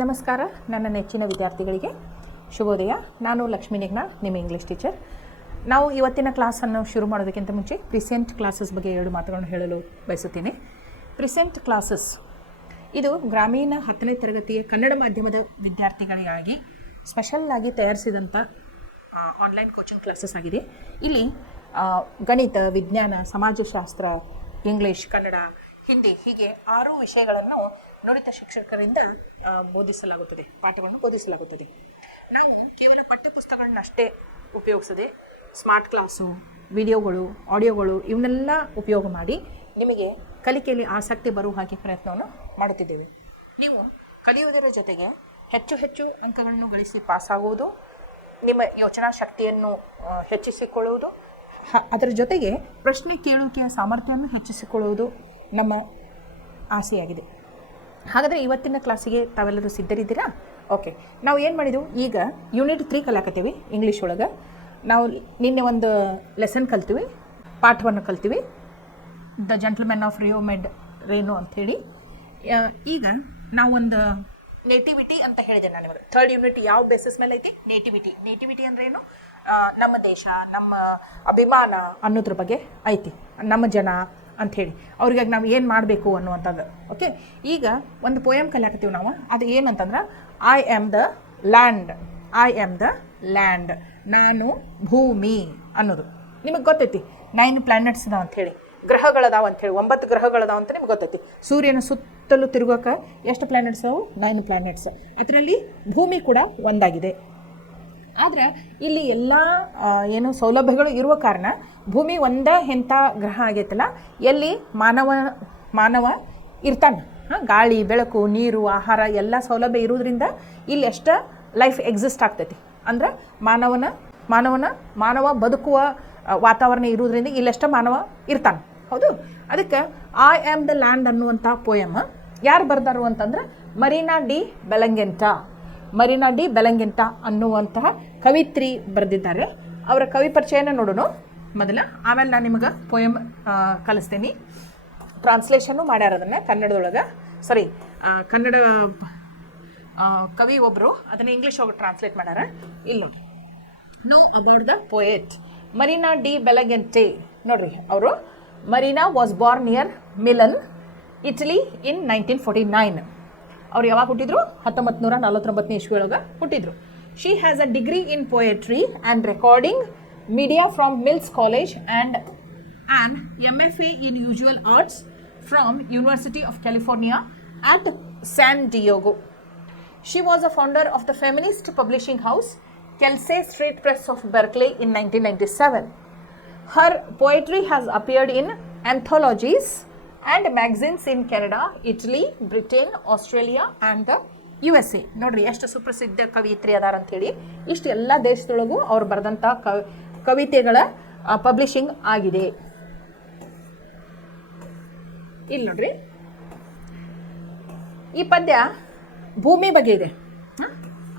ನಮಸ್ಕಾರ. ನನ್ನ ನೆಚ್ಚಿನ ವಿದ್ಯಾರ್ಥಿಗಳಿಗೆ ಶುಭೋದಯ. ನಾನು ಲಕ್ಷ್ಮೀ ನಿಘ್ನ, ನಿಮ್ಮ ಇಂಗ್ಲೀಷ್ ಟೀಚರ್. ನಾವು ಇವತ್ತಿನ ಕ್ಲಾಸನ್ನು ಶುರು ಮಾಡೋದಕ್ಕಿಂತ ಮುಂಚೆ ಪ್ರಿಸೆಂಟ್ ಕ್ಲಾಸಸ್ ಬಗ್ಗೆ 2 ಮಾತುಗಳನ್ನು ಹೇಳಲು ಬಯಸುತ್ತೇನೆ. ಪ್ರಿಸೆಂಟ್ ಕ್ಲಾಸಸ್ ಇದು ಗ್ರಾಮೀಣ 10ನೇ ತರಗತಿಯ ಕನ್ನಡ ಮಾಧ್ಯಮದ ವಿದ್ಯಾರ್ಥಿಗಳಿಗಾಗಿ ಸ್ಪೆಷಲ್ ಆಗಿ ತಯಾರಿಸಿದಂಥ ಆನ್ಲೈನ್ ಕೋಚಿಂಗ್ ಕ್ಲಾಸಸ್ ಆಗಿದೆ. ಇಲ್ಲಿ ಗಣಿತ, ವಿಜ್ಞಾನ, ಸಮಾಜಶಾಸ್ತ್ರ, ಇಂಗ್ಲೀಷ್, ಕನ್ನಡ, ಹಿಂದಿ ಹೀಗೆ 6 ವಿಷಯಗಳನ್ನು ನುರಿತ ಶಿಕ್ಷಕರಿಂದ ಪಾಠಗಳನ್ನು ಬೋಧಿಸಲಾಗುತ್ತದೆ. ನಾವು ಕೇವಲ ಪಠ್ಯಪುಸ್ತಕಗಳನ್ನಷ್ಟೇ ಉಪಯೋಗಿಸದೆ ಸ್ಮಾರ್ಟ್ ಕ್ಲಾಸು, ವಿಡಿಯೋಗಳು, ಆಡಿಯೋಗಳು ಇವನ್ನೆಲ್ಲ ಉಪಯೋಗ ಮಾಡಿ ನಿಮಗೆ ಕಲಿಕೆಯಲ್ಲಿ ಆಸಕ್ತಿ ಬರುವ ಹಾಗೆ ಪ್ರಯತ್ನವನ್ನು ಮಾಡುತ್ತಿದ್ದೇವೆ. ನೀವು ಕಲಿಯುವುದರ ಜೊತೆಗೆ ಹೆಚ್ಚು ಹೆಚ್ಚು ಅಂಕಗಳನ್ನು ಗಳಿಸಿ ಪಾಸಾಗುವುದು, ನಿಮ್ಮ ಯೋಚನಾ ಶಕ್ತಿಯನ್ನು ಹೆಚ್ಚಿಸಿಕೊಳ್ಳುವುದು, ಅದರ ಜೊತೆಗೆ ಪ್ರಶ್ನೆ ಕೇಳುವಿಕೆಯ ಸಾಮರ್ಥ್ಯವನ್ನು ಹೆಚ್ಚಿಸಿಕೊಳ್ಳುವುದು ನಮ್ಮ ಆಸೆಯಾಗಿದೆ. ಹಾಗಾದರೆ ಇವತ್ತಿನ ಕ್ಲಾಸಿಗೆ ತಾವೆಲ್ಲರೂ ಸಿದ್ಧರಿದ್ದೀರಾ? ಓಕೆ, ನಾವು ಏನು ಮಾಡಿದೆವು, ಈಗ ಯೂನಿಟ್ 3 ಕಲಿಯಾಕತ್ತೀವಿ ಇಂಗ್ಲೀಷ್ ಒಳಗೆ. ನಾವು ನಿನ್ನೆ ಒಂದು ಲೆಸನ್ ಕಲ್ತೀವಿ, ಪಾಠವನ್ನು ಕಲ್ತೀವಿ, ದ ಜೆಂಟಲ್ಮೆನ್ ಆಫ್ ರಿಯೋಮೆಡ್ ರೇನು ಅಂಥೇಳಿ. ಈಗ ನಾವೊಂದು ನೇಟಿವಿಟಿ ಅಂತ ಹೇಳಿದೆ ನಾನು ನಿಮಗೆ. 3rd ಯೂನಿಟ್ ಯಾವ ಬೇಸಿಸ್ ಮೇಲೆ ಐತಿ? ನೇಟಿವಿಟಿ ಅಂದ್ರೇನು? ನಮ್ಮ ದೇಶ, ನಮ್ಮ ಅಭಿಮಾನ ಅನ್ನೋದ್ರ ಬಗ್ಗೆ ಐತಿ, ನಮ್ಮ ಜನ ಅಂಥೇಳಿ ಅವ್ರಿಗೆ ನಾವು ಏನು ಮಾಡಬೇಕು ಅನ್ನುವಂಥದ್ದು. ಓಕೆ, ಈಗ ಒಂದು ಪೋಯಮ್ ಕಲಿಯಾಕತ್ತೀವಿ ನಾವು. ಅದು ಏನಂತಂದ್ರೆ ಐ ಆಮ್ ದ ಲ್ಯಾಂಡ್, ನಾನು ಭೂಮಿ ಅನ್ನೋದು. ನಿಮಗೆ ಗೊತ್ತೈತಿ 9 ಪ್ಲಾನೆಟ್ಸ್ ಇದಾವೆ ಅಂಥೇಳಿ, ಗ್ರಹಗಳದಾವ ಅಂಥೇಳಿ, 9 ಗ್ರಹಗಳದಾವ ಅಂತ ನಿಮ್ಗೆ ಗೊತ್ತೈತಿ. ಸೂರ್ಯನ ಸುತ್ತಲೂ ತಿರುಗೋಕೆ ಎಷ್ಟು ಪ್ಲಾನೆಟ್ಸ್ ಅವು? 9 ಪ್ಲಾನೆಟ್ಸ್. ಅದರಲ್ಲಿ ಭೂಮಿ ಕೂಡ ಒಂದಾಗಿದೆ. ಆದರೆ ಇಲ್ಲಿ ಎಲ್ಲ ಏನು ಸೌಲಭ್ಯಗಳು ಇರುವ ಕಾರಣ ಭೂಮಿ ಒಂದೇ ಎಂಥ ಗ್ರಹ ಆಗೈತಲ್ಲ, ಎಲ್ಲಿ ಮಾನವ ಇರ್ತಾನೆ. ಗಾಳಿ, ಬೆಳಕು, ನೀರು, ಆಹಾರ ಎಲ್ಲ ಸೌಲಭ್ಯ ಇರೋದ್ರಿಂದ ಇಲ್ಲಿ ಎಷ್ಟು ಲೈಫ್ ಎಕ್ಸಿಸ್ಟ್ ಆಗ್ತೈತಿ. ಅಂದ್ರೆ ಮಾನವ ಬದುಕುವ ವಾತಾವರಣ ಇರೋದ್ರಿಂದ ಇಲ್ಲೆಷ್ಟು ಮಾನವ ಇರ್ತಾನೆ. ಹೌದು, ಅದಕ್ಕೆ ಐ ಆಮ್ ದ ಲ್ಯಾಂಡ್ ಅನ್ನುವಂಥ ಪೋಯಮ್ ಯಾರು ಬರ್ದಾರು ಅಂತಂದ್ರೆ ಮರೀನಾ ಡಿ ಬೆಲಂಗೆಂಟ ಅನ್ನುವಂತಹ ಕವಿತ್ರಿ ಬರೆದಿದ್ದಾರೆ. ಅವರ ಕವಿ ಪರಿಚಯನ ನೋಡೋಣ ಮೊದಲ, ಆಮೇಲೆ ನಾನು ನಿಮಗೆ ಪೋಯಮ್ ಕಲಿಸ್ತೀನಿ. ಟ್ರಾನ್ಸ್ಲೇಷನ್ನು ಮಾಡ್ಯಾರ ಅದನ್ನು ಕನ್ನಡದೊಳಗೆ. ಕನ್ನಡ ಕವಿ ಒಬ್ಬರು ಅದನ್ನು ಇಂಗ್ಲೀಷ್ ಒಳಗೆ ಟ್ರಾನ್ಸ್ಲೇಟ್ ಮಾಡ್ಯಾರ. ಇಲ್ಲ, know about the poet Marina de Bellagente. ನೋಡ್ರಿ, ಅವರು Marina was born near Milan, Italy in 1949. ಅವ್ರು ಯಾವಾಗ ಹುಟ್ಟಿದ್ರು? 1949 ಇಸ್ವಿ ಒಳಗೆ ಹುಟ್ಟಿದ್ರು. She has a degree in poetry and recording media from Mills college and an MFA in visual arts from university of California at San Diego. She was a founder of the feminist publishing house Kelsey Street Press of Berkeley in 1997. Her poetry has appeared in anthologies and magazines in Canada, Italy, Britain, Australia and the USA. ನೋಡ್ರಿ ಎಷ್ಟು ಸುಪ್ರಸಿದ್ಧ ಕವಿಯತ್ರಿ ಅದಾರ ಅಂತೇಳಿ. ಇಷ್ಟು ಎಲ್ಲ ದೇಶದೊಳಗೂ ಅವ್ರು ಬರೆದಂಥ ಕವಿತೆಗಳ publishing ಆಗಿದೆ. ಇಲ್ಲಿ ನೋಡ್ರಿ, ಈ ಪದ್ಯ ಭೂಮಿ ಬಗ್ಗೆ ಇದೆ.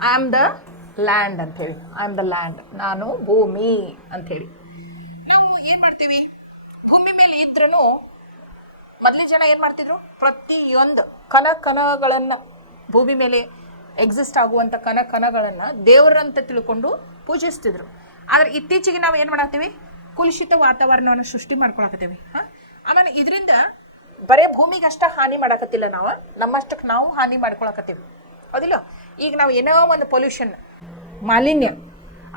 ಐ ಆಮ್ ದ ಲ್ಯಾಂಡ್ ಅಂಥೇಳಿ, ನಾನು ಭೂಮಿ ಅಂಥೇಳಿ. ನಾವು ಏನು ಮಾಡ್ತೀವಿ, ಭೂಮಿ ಮೇಲೆ ಇದ್ರೂ ಮೊದಲೇ ಜನ ಏನು ಮಾಡ್ತಿದ್ರು, ಪ್ರತಿಯೊಂದು ಕಣಗಳನ್ನು ಭೂಮಿ ಮೇಲೆ ಎಕ್ಸಿಸ್ಟ್ ಆಗುವಂಥ ಕಣಗಳನ್ನು ದೇವರಂತ ತಿಳ್ಕೊಂಡು ಪೂಜಿಸ್ತಿದ್ರು. ಆದರೆ ಇತ್ತೀಚೆಗೆ ನಾವು ಏನು ಮಾಡತ್ತೀವಿ, ಕುಲುಷಿತ ವಾತಾವರಣವನ್ನು ಸೃಷ್ಟಿ ಮಾಡ್ಕೊಳಕತ್ತೀವಿ. ಆಮೇಲೆ ಇದರಿಂದ ಬರೇ ಭೂಮಿಗೆ ಅಷ್ಟ ಹಾನಿ ಮಾಡಕತ್ತಿಲ್ಲ, ನಾವು ನಮ್ಮಷ್ಟಕ್ಕೆ ನಾವು ಹಾನಿ ಮಾಡ್ಕೊಳಕತ್ತೀವಿ. ಹೌದಿಲ್ಲ? ಈಗ ನಾವು ಏನೋ ಒಂದು ಪೊಲ್ಯೂಷನ್, ಮಾಲಿನ್ಯ,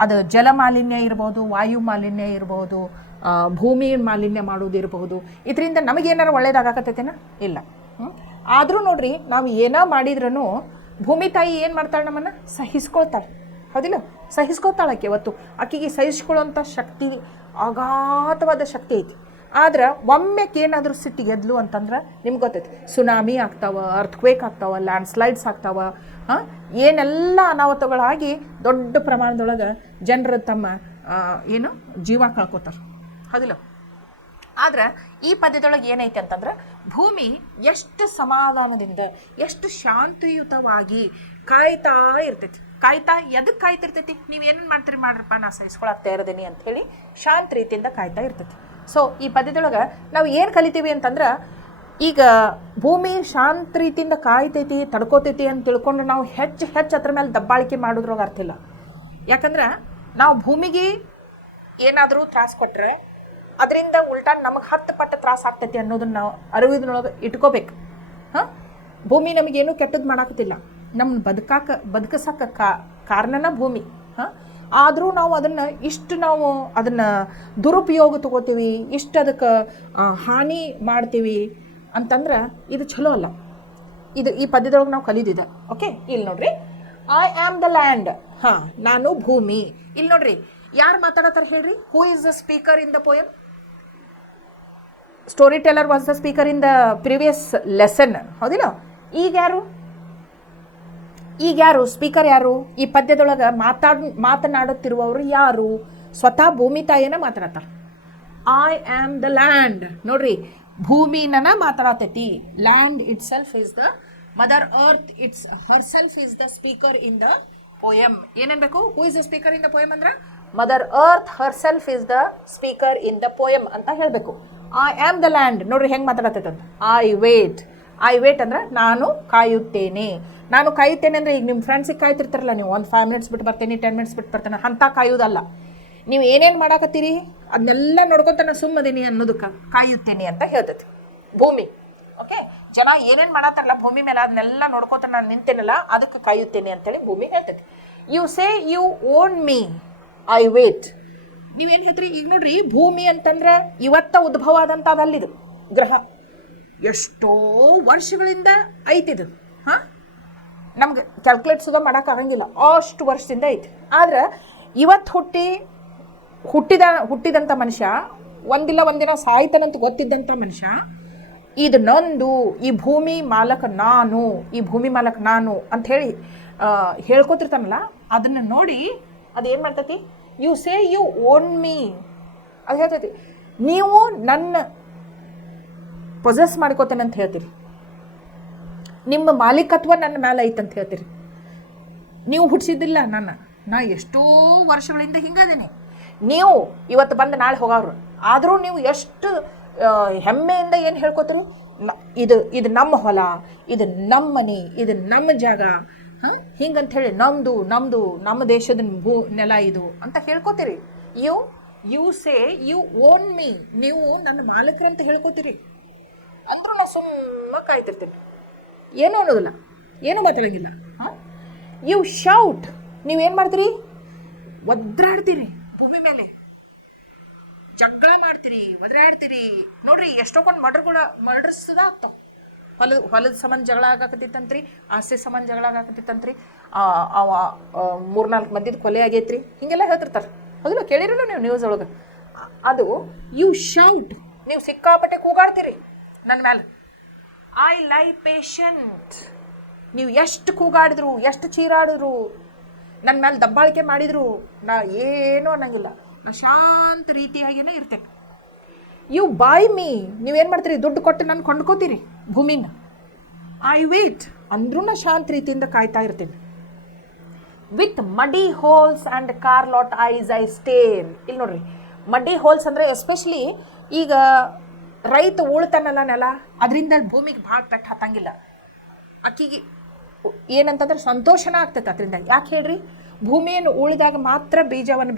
ಅದು ಜಲ ಮಾಲಿನ್ಯ ಇರ್ಬೋದು, ವಾಯು ಮಾಲಿನ್ಯ ಇರ್ಬೋದು, ಭೂಮಿ ಮಾಲಿನ್ಯ ಮಾಡೋದಿರಬಹುದು. ಇದರಿಂದ ನಮಗೇನಾರು ಒಳ್ಳೇದಾಗಕತ್ತೈತೇನ? ಇಲ್ಲ. ಆದರೂ ನೋಡ್ರಿ, ನಾವು ಏನೋ ಮಾಡಿದ್ರೂ ಭೂಮಿ ತಾಯಿ ಏನು ಮಾಡ್ತಾಳೆ, ನಮ್ಮನ್ನು ಸಹಿಸ್ಕೊಳ್ತಾಳೆ. ಹೌದಿಲ್ಲ? ಸಹಿಸ್ಕೊಳ್ತಾಳಕ್ಕೆ ಇವತ್ತು. ಆಕೆಗೆ ಸಹಿಸ್ಕೊಳ್ಳೋಂಥ ಶಕ್ತಿ, ಅಗಾಧವಾದ ಶಕ್ತಿ ಐತಿ. ಆದ್ರೆ ಒಮ್ಮೆಕ್ಕೆ ಏನಾದರೂ ಸಿಟ್ಟು ಗೆದ್ಲು ಅಂತಂದ್ರೆ ನಿಮ್ಗೆ ಗೊತ್ತೈತಿ, ಸುನಾಮಿ ಆಗ್ತಾವ, ಅರ್ಥಕ್ವೇಕ್ ಆಗ್ತಾವ, ಲ್ಯಾಂಡ್ ಸ್ಲೈಡ್ಸ್ ಆಗ್ತಾವ, ಏನೆಲ್ಲ ಅನಾಹುತಗಳಾಗಿ ದೊಡ್ಡ ಪ್ರಮಾಣದೊಳಗೆ ಜನರು ತಮ್ಮ ಜೀವ ಕಳ್ಕೊತಾರೆ. ಹೌದಿಲ್ಲ? ಆದ್ರೆ ಈ ಪದ್ಯದೊಳಗೆ ಏನೈತೆ ಅಂತಂದ್ರೆ, ಭೂಮಿ ಎಷ್ಟು ಸಮಾಧಾನದಿಂದ, ಎಷ್ಟು ಶಾಂತಿಯುತವಾಗಿ ಕಾಯ್ತಾ ಇರ್ತೈತಿ. ಎದಕ್ಕೆ ಕಾಯ್ತಿರ್ತೈತಿ? ನೀವೇನು ಮಾಡ್ತೀರಿ ಮಾಡ್ರಪ್ಪ, ನಾ ಸಹಿಸ್ಕೊಳಕ್ತಾ ಇರೋದೇನಿ ಅಂಥೇಳಿ ಶಾಂತ ರೀತಿಯಿಂದ ಕಾಯ್ತಾ ಇರ್ತೈತಿ. ಸೊ ಈ ಪದ್ಯದೊಳಗೆ ನಾವು ಏನು ಕಲಿತೀವಿ ಅಂತಂದ್ರೆ, ಈಗ ಭೂಮಿ ಶಾಂತ ರೀತಿಯಿಂದ ಕಾಯ್ತೈತಿ ತಡ್ಕೋತೈತಿ ಅಂತ ತಿಳ್ಕೊಂಡು ನಾವು ಹೆಚ್ಚು ಅದ್ರ ಮೇಲೆ ದಬ್ಬಾಳಿಕೆ ಮಾಡೋದ್ರಾಗ ಅರ್ಥ ಇಲ್ಲ. ಯಾಕಂದ್ರೆ ನಾವು ಭೂಮಿಗೆ ಏನಾದರೂ ತ್ರಾಸ ಕೊಟ್ಟರೆ ಅದರಿಂದ ಉಲ್ಟಾ ನಮಗೆ 10 ಪಟ್ಟು ತ್ರಾಸ ಆಗ್ತೈತಿ ಅನ್ನೋದನ್ನ ನಾವು ಅರಿವಿನೊಳಗೆ ಇಟ್ಕೋಬೇಕು. ಹಾಂ, ಭೂಮಿ ನಮಗೇನು ಕೆಟ್ಟದ್ದು ಮಾಡಾಕತ್ತಿಲ್ಲ, ನಮ್ಮ ಬದುಕಸಕ್ಕೆ ಕಾರಣನ ಭೂಮಿ. ಹಾಂ, ಆದರೂ ನಾವು ಅದನ್ನು ದುರುಪಯೋಗ ತಗೋತೀವಿ, ಇಷ್ಟು ಅದಕ್ಕೆ ಹಾನಿ ಮಾಡ್ತೀವಿ ಅಂತಂದ್ರೆ ಇದು ಚಲೋ ಅಲ್ಲ. ಈ ಪದ್ಯದೊಳಗೆ ನಾವು ಕಲಿದಿದೆ. ಓಕೆ, ಇಲ್ಲಿ ನೋಡ್ರಿ, ಐ ಆಮ್ ದ ಲ್ಯಾಂಡ್. ಹಾಂ, ನಾನು ಭೂಮಿ. ಇಲ್ಲಿ ನೋಡ್ರಿ, ಯಾರು ಮಾತಾಡತ್ತಾರೆ ಹೇಳ್ರಿ? ಹೂ is the speaker in the poem? Story teller was the speaker in the previous lesson, ಹೌದಿಲ್ಲ? ಈಗ ಯಾರು ಸ್ಪೀಕರ್? ಯಾರು ಈ ಪದ್ಯದೊಳಗೆ ಮಾತನಾಡುತ್ತಿರುವವರು ಯಾರು? ಸ್ವತಃ ಭೂಮಿ ತಾಯಿನ ಮಾತಾಡತ್ತಾರೆ. I am the land. ನೋಡ್ರಿ, ಭೂಮಿನ ಮಾತಾಡತೈತಿ. Land itself is the mother earth, herself is the speaker in the poem. ಏನೇನ್ಬೇಕು? Who is the speaker in the poem ಅಂದ್ರೆ mother earth herself is the speaker in the poem ಅಂತ ಹೇಳಬೇಕು. I am the land. ನೋಡ್ರಿ ಹೆಂಗೆ ಮಾತಾಡತೈತೆ ಅಂತ. I wait ಅಂದ್ರೆ ನಾನು ಕಾಯುತ್ತೇನೆ. ನಾನು ಕಾಯುತ್ತೇನೆ ಅಂದರೆ ಈಗ ನಿಮ್ಮ ಫ್ರೆಂಡ್ಸಿಗೆ ಕಾಯ್ತಿರ್ತಾರಲ್ಲ, ನೀವು ಒಂದು 5 ಮಿನಿಟ್ಸ್ ಬಿಟ್ಟು ಬರ್ತೇನೆ, 10 ಮಿನಿಟ್ಸ್ ಬಿಟ್ಟು ಬರ್ತೇನೆ ಅಂತ ಕಾಯೋದಲ್ಲ. ನೀವು ಏನೇನು ಮಾಡಾಕತ್ತೀರಿ ಅದನ್ನೆಲ್ಲ ನೋಡ್ಕೊತ ನಾನು ಸುಮ್ಮದೀನಿ ಅನ್ನೋದಕ್ಕೆ ಕಾಯುತ್ತೇನೆ ಅಂತ ಹೇಳ್ತೈತಿ ಭೂಮಿ. ಓಕೆ, ಜನ ಏನೇನು ಮಾಡತ್ತಾರಲ್ಲ ಭೂಮಿ ಮೇಲೆ ಅದನ್ನೆಲ್ಲ ನೋಡ್ಕೊತ ನಾನು ನಿಂತೇನಲ್ಲ ಅದಕ್ಕೆ ಕಾಯುತ್ತೇನೆ ಅಂತೇಳಿ ಭೂಮಿ ಹೇಳ್ತೈತಿ. You say you own me, I wait. ನೀವೇನು ಹೇಳ್ತೀರಿ? ಈಗ ನೋಡ್ರಿ, ಭೂಮಿ ಅಂತಂದ್ರೆ ಇವತ್ತ ಉದ್ಭವ ಆದಂಥ ಅದಲ್ಲಿದು ಗ್ರಹ. ಎಷ್ಟೋ ವರ್ಷಗಳಿಂದ ಐತಿದು. ಹಾಂ, ನಮ್ಗೆ ಕ್ಯಾಲ್ಕುಲೇಟ್ ಸುಧಾ ಮಾಡೋಕ್ಕಾಗಂಗಿಲ್ಲ, ಅಷ್ಟು ವರ್ಷದಿಂದ ಐತಿ. ಆದ್ರೆ ಇವತ್ತು ಹುಟ್ಟಿದಂಥ ಮನುಷ್ಯ ಒಂದಿಲ್ಲ ಒಂದಿನ ಸಾಯ್ತಾನಂತ ಗೊತ್ತಿದ್ದಂಥ ಮನುಷ್ಯ ಇದು ನಂದು, ಈ ಭೂಮಿ ಮಾಲಕ ನಾನು ಅಂತ ಹೇಳಿ ಹೇಳ್ಕೊತಿರ್ತಾನಲ್ಲ, ಅದನ್ನು ನೋಡಿ ಅದೇನು ಮಾಡ್ತೈತಿ? You say you own me. ಅದು ಹೇಳ್ತೈತಿ, ನೀವು ನನ್ನ ಪೊಸೆಸ್ ಮಾಡ್ಕೋತೇನೆ ಅಂತ ಹೇಳ್ತೀರಿ, ನಿಮ್ಮ ಮಾಲೀಕತ್ವ ನನ್ನ ಮೇಲೆ ಐತಂತ ಹೇಳ್ತೀರಿ. ನೀವು ಹುಟ್ಟಿಸಿದ್ದಿಲ್ಲ ನಾ ಎಷ್ಟೋ ವರ್ಷಗಳಿಂದ ಹಿಂಗದೇನೆ. ನೀವು ಇವತ್ತು ಬಂದು ನಾಳೆ ಹೋಗೋರು, ಆದರೂ ನೀವು ಎಷ್ಟು ಹೆಮ್ಮೆಯಿಂದ ಏನು ಹೇಳ್ಕೊತೀರಿ? ಇದು ನಮ್ಮ ಹೊಲ, ಇದು ನಮ್ಮ ಮನೆ, ಇದು ನಮ್ಮ ಜಾಗ, ಹಾಂ ಹಿಂಗಂತ ಹೇಳಿ ನಮ್ಮದು ನಮ್ಮ ದೇಶದ ನೆಲ ಇದು ಅಂತ ಹೇಳ್ಕೊತೀರಿ. You say you own me. ನೀವು ನನ್ನ ಮಾಲೀಕರಂತ ಹೇಳ್ಕೊತೀರಿ. ಅಂದ್ರೂ ನಾವು ಸುಮ್ಮ ಕಾಯ್ತಿರ್ತೀವಿ, ಏನೂ ಅನ್ನೋದಿಲ್ಲ, ಏನೂ ಮಾತಾಡೋಂಗಿಲ್ಲ. ಹಾಂ, ಯು ಶೌಟ್. ನೀವೇನು ಮಾಡ್ತೀರಿ? ಒದ್ರಾಡ್ತೀರಿ ಭೂಮಿ ಮೇಲೆ, ಜಗಳ ಮಾಡ್ತೀರಿ, ಒದ್ರಾಡ್ತೀರಿ. ನೋಡ್ರಿ, ಎಷ್ಟೊಂದು ಮರ್ಡರ್ಸ್ ಆಗ್ತಾವ. ಹೊಲದ ಸಂಬಂಧ ಜಗಳ ಆಗಾಕತ್ತಿತ್ತಂತ್ರಿ, ಆಸ್ತಿ ಸಂಬಂಧ ಜಗಳ ಆಗಾಕತ್ತಿತ್ತಂತ್ರಿ, 3-4 ಮಂದಿದ ಕೊಲೆ ಆಗೈತ್ರಿ, ಹಿಂಗೆಲ್ಲ ಹೇಳ್ತಿರ್ತಾರೆ. ಹೌದಿಲ್ಲ? ಕೇಳಿರಲ್ಲ ನೀವು ನ್ಯೂಸ್ ಒಳಗೆ. ಅದು ಯು ಶೌಟ್. ನೀವು ಸಿಕ್ಕಾಪಟ್ಟೆ ಕೂಗಾಡ್ತೀರಿ ನನ್ನ ಮೇಲೆ. I lie patient. ನೀವು ಎಷ್ಟು ಕೂಗಾಡಿದ್ರು, ಎಷ್ಟು ಚೀರಾಡಿದ್ರು, ನನ್ನ ಮೇಲೆ ದಬ್ಬಾಳಿಕೆ ಮಾಡಿದ್ರು, ನಾ ಏನೂ ಅನ್ನಂಗಿಲ್ಲ, ನಾ ಶಾಂತ ರೀತಿಯಾಗೇನೆ ಇರ್ತೇನೆ. You buy me. ನೀವೇನು ಮಾಡ್ತೀರಿ? ದುಡ್ಡು ಕೊಟ್ಟು ನಾನು ಕೊಂಡ್ಕೋತೀರಿ ಭೂಮಿನ. I wait. ಅಂದ್ರೂ ನಾ ಶಾಂತ ರೀತಿಯಿಂದ ಕಾಯ್ತಾ ಇರ್ತೀನಿ. With muddy holes and car lot eyes I stare. ಇಲ್ಲಿ ನೋಡ್ರಿ, ಮಡಿ ಹೋಲ್ಸ್ ಅಂದರೆ ಎಸ್ಪೆಷಲಿ ಈಗ ರೈತ ಉಳ್ತಾನಲ್ಲ ನೆಲ, ಅದರಿಂದ ಭೂಮಿಗೆ ಭಾಳ ಪೆಟ್ಟು ಹತ್ತಂಗಿಲ್ಲ. ಅಕ್ಕಿಗೆ ಏನಂತಂದ್ರೆ ಸಂತೋಷನ ಆಗ್ತೈತೆ ಅದರಿಂದ. ಯಾಕೆ ಹೇಳ್ರಿ? ಭೂಮಿಯನ್ನು ಉಳಿದಾಗ ಮಾತ್ರ ಬೀಜವನ್ನು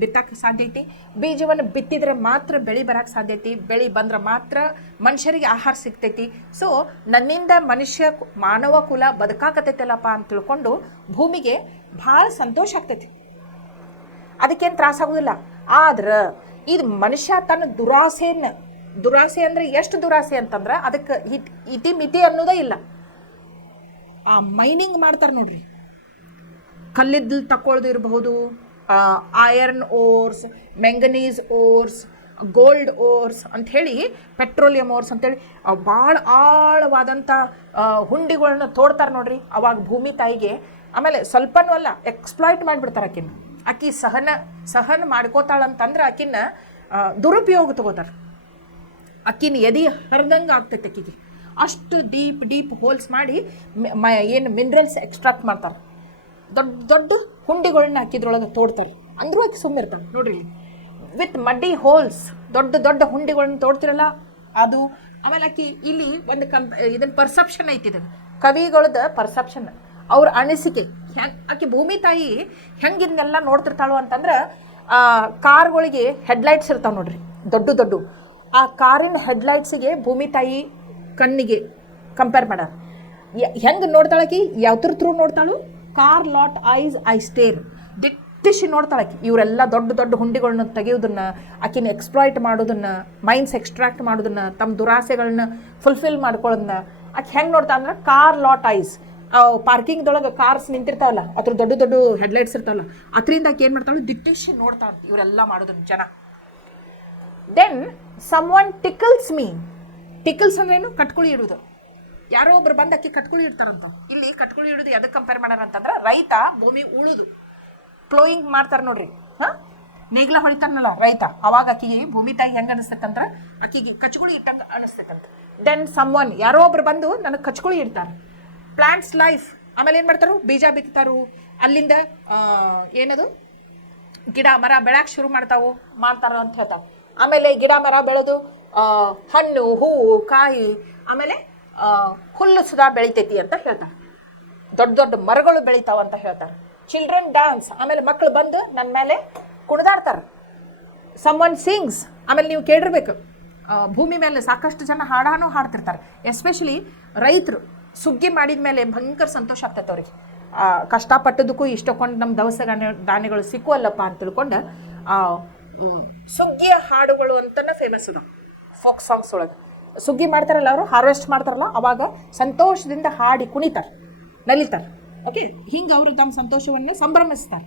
ಬಿತ್ತಕ್ಕೆ ಸಾಧ್ಯ ಐತಿ. ಬೀಜವನ್ನು ಬಿತ್ತಿದ್ರೆ ಮಾತ್ರ ಬೆಳೆ ಬರಕ್ಕೆ ಸಾಧ್ಯ ಐತಿ. ಬೆಳೆ ಬಂದ್ರೆ ಮಾತ್ರ ಮನುಷ್ಯರಿಗೆ ಆಹಾರ ಸಿಗ್ತೈತಿ. ಸೊ ನನ್ನಿಂದ ಮಾನವ ಕುಲ ಬದುಕಾಕತೈತಲ್ಲಪ್ಪ ಅಂತ ತಿಳ್ಕೊಂಡು ಭೂಮಿಗೆ ಭಾಳ ಸಂತೋಷ ಆಗ್ತೈತಿ. ಅದಕ್ಕೇನು ತ್ರಾಸ ಆಗೋದಿಲ್ಲ. ಆದ್ರೆ ಇದು ಮನುಷ್ಯ ತನ್ನ ದುರಾಸೆ ಅಂದರೆ ಎಷ್ಟು ದುರಾಸೆ ಅಂತಂದ್ರೆ ಅದಕ್ಕೆ ಇತಿಮಿತಿ ಅನ್ನೋದೇ ಇಲ್ಲ. ಆ ಮೈನಿಂಗ್ ಮಾಡ್ತಾರೆ ನೋಡ್ರಿ, ಕಲ್ಲಿದ್ದು ತಕ್ಕೊಳ್ಳೋದು ಇರಬಹುದು, ಐರನ್ ಓರ್ಸ್, ಮೆಂಗನೀಸ್ ಓರ್ಸ್, ಗೋಲ್ಡ್ ಓರ್ಸ್ ಅಂಥೇಳಿ, ಪೆಟ್ರೋಲಿಯಂ ಓರ್ಸ್ ಅಂಥೇಳಿ ಭಾಳ ಆಳವಾದಂಥ ಹುಂಡಿಗಳನ್ನ ತೋಡ್ತಾರೆ ನೋಡ್ರಿ. ಅವಾಗ ಭೂಮಿ ತಾಯಿಗೆ ಆಮೇಲೆ ಸ್ವಲ್ಪನೂ ಅಲ್ಲ, ಎಕ್ಸ್ಪ್ಲಾಯ್ಟ್ ಮಾಡಿಬಿಡ್ತಾರೆ ಆಕಿನ. ಆಕಿ ಸಹನ ಮಾಡ್ಕೋತಾಳಂತಂದ್ರೆ ಆಕಿನ ದುರುಪಯೋಗ ತಗೋತಾರೆ. ಆಕಿನ ಎದೆ ಹರಿದಂಗೆ ಆಗ್ತೈತೆ ಆಕಿಗೆ. ಅಷ್ಟು ಡೀಪ್ ಹೋಲ್ಸ್ ಮಾಡಿ ಏನು ಮಿನರಲ್ಸ್ ಎಕ್ಸ್ಟ್ರಾಕ್ಟ್ ಮಾಡ್ತಾರೆ. ದೊಡ್ಡ ಹುಂಡಿಗಳನ್ನ ಹಾಕಿದ್ರೊಳಗೆ ತೋಡ್ತಾರೆ. ಅಂದರೂ ಆಕೆ ಸುಮ್ಮನೆ ಇರ್ತಾರೆ ನೋಡ್ರಿ. ವಿತ್ ಮಡ್ಡಿ ಹೋಲ್ಸ್, ದೊಡ್ಡ ಹುಂಡಿಗಳನ್ನ ತೋಡ್ತಿರಲ್ಲ, ಅದು ಆಮೇಲೆ ಆಕಿ ಇಲ್ಲಿ ಒಂದು ಇದನ್ನ ಪರ್ಸೆಪ್ಷನ್ ಐತಿ, ಇದನ್ನು ಕವಿಗಳದ ಪರ್ಸೆಪ್ಷನ್, ಅವ್ರ ಅನಿಸಿಕೆ ಆಕಿ ಭೂಮಿ ತಾಯಿ ಹೆಂಗಿನ್ನೆಲ್ಲ ನೋಡ್ತಿರ್ತಾಳು ಅಂತಂದ್ರೆ ಕಾರ್ಗಳಿಗೆ ಹೆಡ್ಲೈಟ್ಸ್ ಇರ್ತಾವೆ ನೋಡ್ರಿ, ದೊಡ್ಡ ದೊಡ್ಡ. ಆ ಕಾರಿನ ಹೆಡ್ಲೈಟ್ಸಿಗೆ ಭೂಮಿ ತಾಯಿ ಕಣ್ಣಿಗೆ ಕಂಪೇರ್ ಮಾಡ್ಯಾರ. ಹೆಂಗೆ ನೋಡ್ತಾಳಕಿ, ಯಾವ್ದ್ರ ಥ್ರೂ ನೋಡ್ತಾಳು? Car lot eyes I stare, ದಿಟ್ಟಿಸಿ ನೋಡ್ತಾಳಕಿ. ಇವರೆಲ್ಲ ದೊಡ್ಡ ದೊಡ್ಡ ಹುಂಡಿಗಳನ್ನ ತೆಗೆಯೋದನ್ನ, ಆಕಿನ ಎಕ್ಸ್ಪ್ಲಾಯ್ಟ್ ಮಾಡೋದನ್ನ, ಮೈನ್ಸ್ ಎಕ್ಸ್ಟ್ರಾಕ್ಟ್ ಮಾಡೋದನ್ನ, ತಮ್ಮ ದುರಾಸೆಗಳನ್ನ ಫುಲ್ಫಿಲ್ ಮಾಡ್ಕೊಳ್ಳೋದನ್ನ ಆಕೆ ಹೆಂಗೆ ನೋಡ್ತಾ ಅಂದ್ರೆ ಕಾರ್ ಲಾಟ್ ಐಸ್. ಪಾರ್ಕಿಂಗ್ದೊಳಗೆ ಕಾರ್ಸ್ ನಿಂತಿರ್ತಾವಲ್ಲ, ಅದ್ರ ದೊಡ್ಡ ದೊಡ್ಡ ಹೆಡ್ಲೈಟ್ಸ್ ಇರ್ತಾವಲ್ಲ, ಅದರಿಂದ ಆಕೆ ಏನು ಮಾಡ್ತಾಳು? ದಿಟ್ಟಿಸಿ ನೋಡ್ತಾಳೆ ಇವರೆಲ್ಲ ಮಾಡೋದನ್ನ ಜನ. Then someone tickles me. Tickles ಅಂದ್ರೇನು? ಕಟ್ಕುಳಿ ಇಡೋದು. ಯಾರೋ ಒಬ್ರು ಬಂದು ಅಕ್ಕಿ ಕಟ್ಕುಳಿ ಇಡ್ತಾರಂತ. ಇಲ್ಲಿ ಕಟ್ಕುಳಿ ಇಡೋದು ಎದಕ್ಕೆ ಕಂಪೇರ್ ಮಾಡ್ಯಾರ ಅಂತಂದ್ರೆ, ರೈತ ಭೂಮಿ ಉಳುದು ಪ್ಲೋಯಿಂಗ್ ಮಾಡ್ತಾರೆ ನೋಡ್ರಿ, ನೇಗ್ಲ ಹೊಳಿತಾನಲ್ಲ ರೈತ, ಅವಾಗ ಆಕಿಗೆ ಭೂಮಿ ತಾಯಿ ಹೆಂಗೆ ಅನಿಸ್ತಕ್ಕಂದ್ರೆ ಆಕಿಗೆ ಕಚ್ಕುಳಿ ಇಟ್ಟಂಗೆ ಅನಿಸ್ತಕ್ಕಂತ. ದೆನ್ ಸಮ್ ಒನ್, ಯಾರೋ ಒಬ್ರು ಬಂದು ನನಗೆ ಕಚ್ಕುಳಿ ಇಡ್ತಾರೆ. ಪ್ಲಾಂಟ್ಸ್ ಲೈಫ್, ಆಮೇಲೆ ಏನು ಮಾಡ್ತಾರೋ? ಬೀಜ ಬಿತ್ತಾರು, ಅಲ್ಲಿಂದ ಏನದು ಗಿಡ ಮರ ಬೆಳಕ್ಕೆ ಶುರು ಮಾಡ್ತಾರ ಅಂತ ಹೇಳ್ತಾರೆ. ಆಮೇಲೆ ಗಿಡ ಮರ ಬೆಳೆದು ಹಣ್ಣು ಹೂವು ಕಾಯಿ ಆಮೇಲೆ ಹುಲ್ಲು ಸುಧಾ ಬೆಳಿತೈತಿ ಅಂತ ಹೇಳ್ತಾರೆ. ದೊಡ್ಡ ದೊಡ್ಡ ಮರಗಳು ಬೆಳಿತಾವ ಅಂತ ಹೇಳ್ತಾರೆ. ಚಿಲ್ಡ್ರನ್ ಡ್ಯಾನ್ಸ್, ಆಮೇಲೆ ಮಕ್ಕಳು ಬಂದು ನನ್ನ ಮೇಲೆ ಕುಣಿದಾಡ್ತಾರೆ. ಸಮ್ ಒನ್ ಸಿಂಗ್ಸ್, ಆಮೇಲೆ ನೀವು ಕೇಳಿರ್ಬೇಕು, ಭೂಮಿ ಮೇಲೆ ಸಾಕಷ್ಟು ಜನ ಹಾಡಾನು ಹಾಡ್ತಿರ್ತಾರೆ. ಎಸ್ಪೆಷಲಿ ರೈತರು ಸುಗ್ಗಿ ಮಾಡಿದ ಮೇಲೆ ಭಯಂಕರ ಸಂತೋಷ ಆಗ್ತೈತೆ ಅವ್ರಿಗೆ. ಕಷ್ಟಪಟ್ಟದಕ್ಕೂ ಇಷ್ಟಕೊಂಡು ನಮ್ಮ ದವಸ ಧಾನ್ಯಗಳು ಸಿಕ್ಕುವಲ್ಲಪ್ಪ ಅಂತ ತಿಳ್ಕೊಂಡು ಸುಗ್ಗಿಯ ಹಾಡುಗಳು ಅಂತಲೇ ಫೇಮಸ್ ಅದ ಫೋಕ್ ಸಾಂಗ್ಸ್ ಒಳಗೆ. ಸುಗ್ಗಿ ಮಾಡ್ತಾರಲ್ಲ ಅವರು, ಹಾರ್ವೆಸ್ಟ್ ಮಾಡ್ತಾರಲ್ಲ, ಅವಾಗ ಸಂತೋಷದಿಂದ ಹಾಡಿ ಕುಣಿತಾರೆ, ನಲಿತಾರೆ. ಓಕೆ, ಹಿಂಗೆ ಅವರು ತಮ್ಮ ಸಂತೋಷವನ್ನೇ ಸಂಭ್ರಮಿಸ್ತಾರೆ.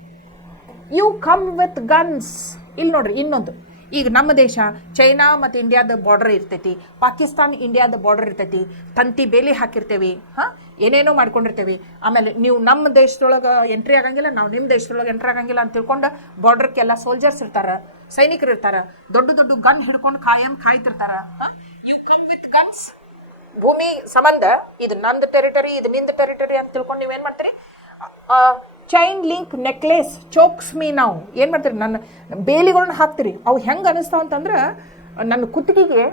You come with guns. ಇಲ್ಲಿ ನೋಡ್ರಿ ಇನ್ನೊಂದು, ಈಗ ನಮ್ಮ ದೇಶ ಚೈನಾ ಮತ್ತು ಇಂಡಿಯಾದ ಬಾರ್ಡರ್ ಇರ್ತೈತಿ, ಪಾಕಿಸ್ತಾನ ಇಂಡಿಯಾದ ಬಾರ್ಡರ್ ಇರ್ತೈತಿ, ತಂತಿ ಬೇಲಿ ಹಾಕಿರ್ತೇವೆ, ಏನೇನೋ ಮಾಡ್ಕೊಂಡಿರ್ತೇವೆ. ಆಮೇಲೆ ನೀವು ನಮ್ಮ ದೇಶದೊಳಗೆ ಎಂಟ್ರಿ ಆಗಂಗಿಲ್ಲ, ನಾವು ನಿಮ್ಮ ದೇಶದೊಳಗೆ ಎಂಟ್ರಿ ಆಗಂಗಿಲ್ಲ ಅಂತ ತಿಳ್ಕೊಂಡು ಬಾರ್ಡರ್ಗೆಲ್ಲ ಸೋಲ್ಜರ್ಸ್ ಇರ್ತಾರೆ, ಸೈನಿಕರು ಇರ್ತಾರೆ, ದೊಡ್ಡ ದೊಡ್ಡ ಗನ್ ಹಿಡ್ಕೊಂಡು ಕಾಯ್ತಿರ್ತಾರೆ. You come with guns. ಭೂಮಿ ಸಂಬಂಧ ಇದು ನಂದು ಟೆರಿಟರಿ, ಇದು ನಿಂದು ಟೆರಿಟರಿ ಅಂತ ತಿಳ್ಕೊಂಡು ನೀವೇನು ಮಾಡ್ತೀರಿ? Chain link necklace ಚೋಕ್ಸ್ me. ನಾವು ಏನು ಮಾಡ್ತೀರಿ? ನನ್ನ ಬೇಲಿಗಳನ್ನ ಹಾಕ್ತೀರಿ. ಅವು ಹೆಂಗೆ ಅನಿಸ್ತಾವ ಅಂತಂದ್ರೆ, ನನ್ನ ಕುತ್ತಿಗೆಗೆ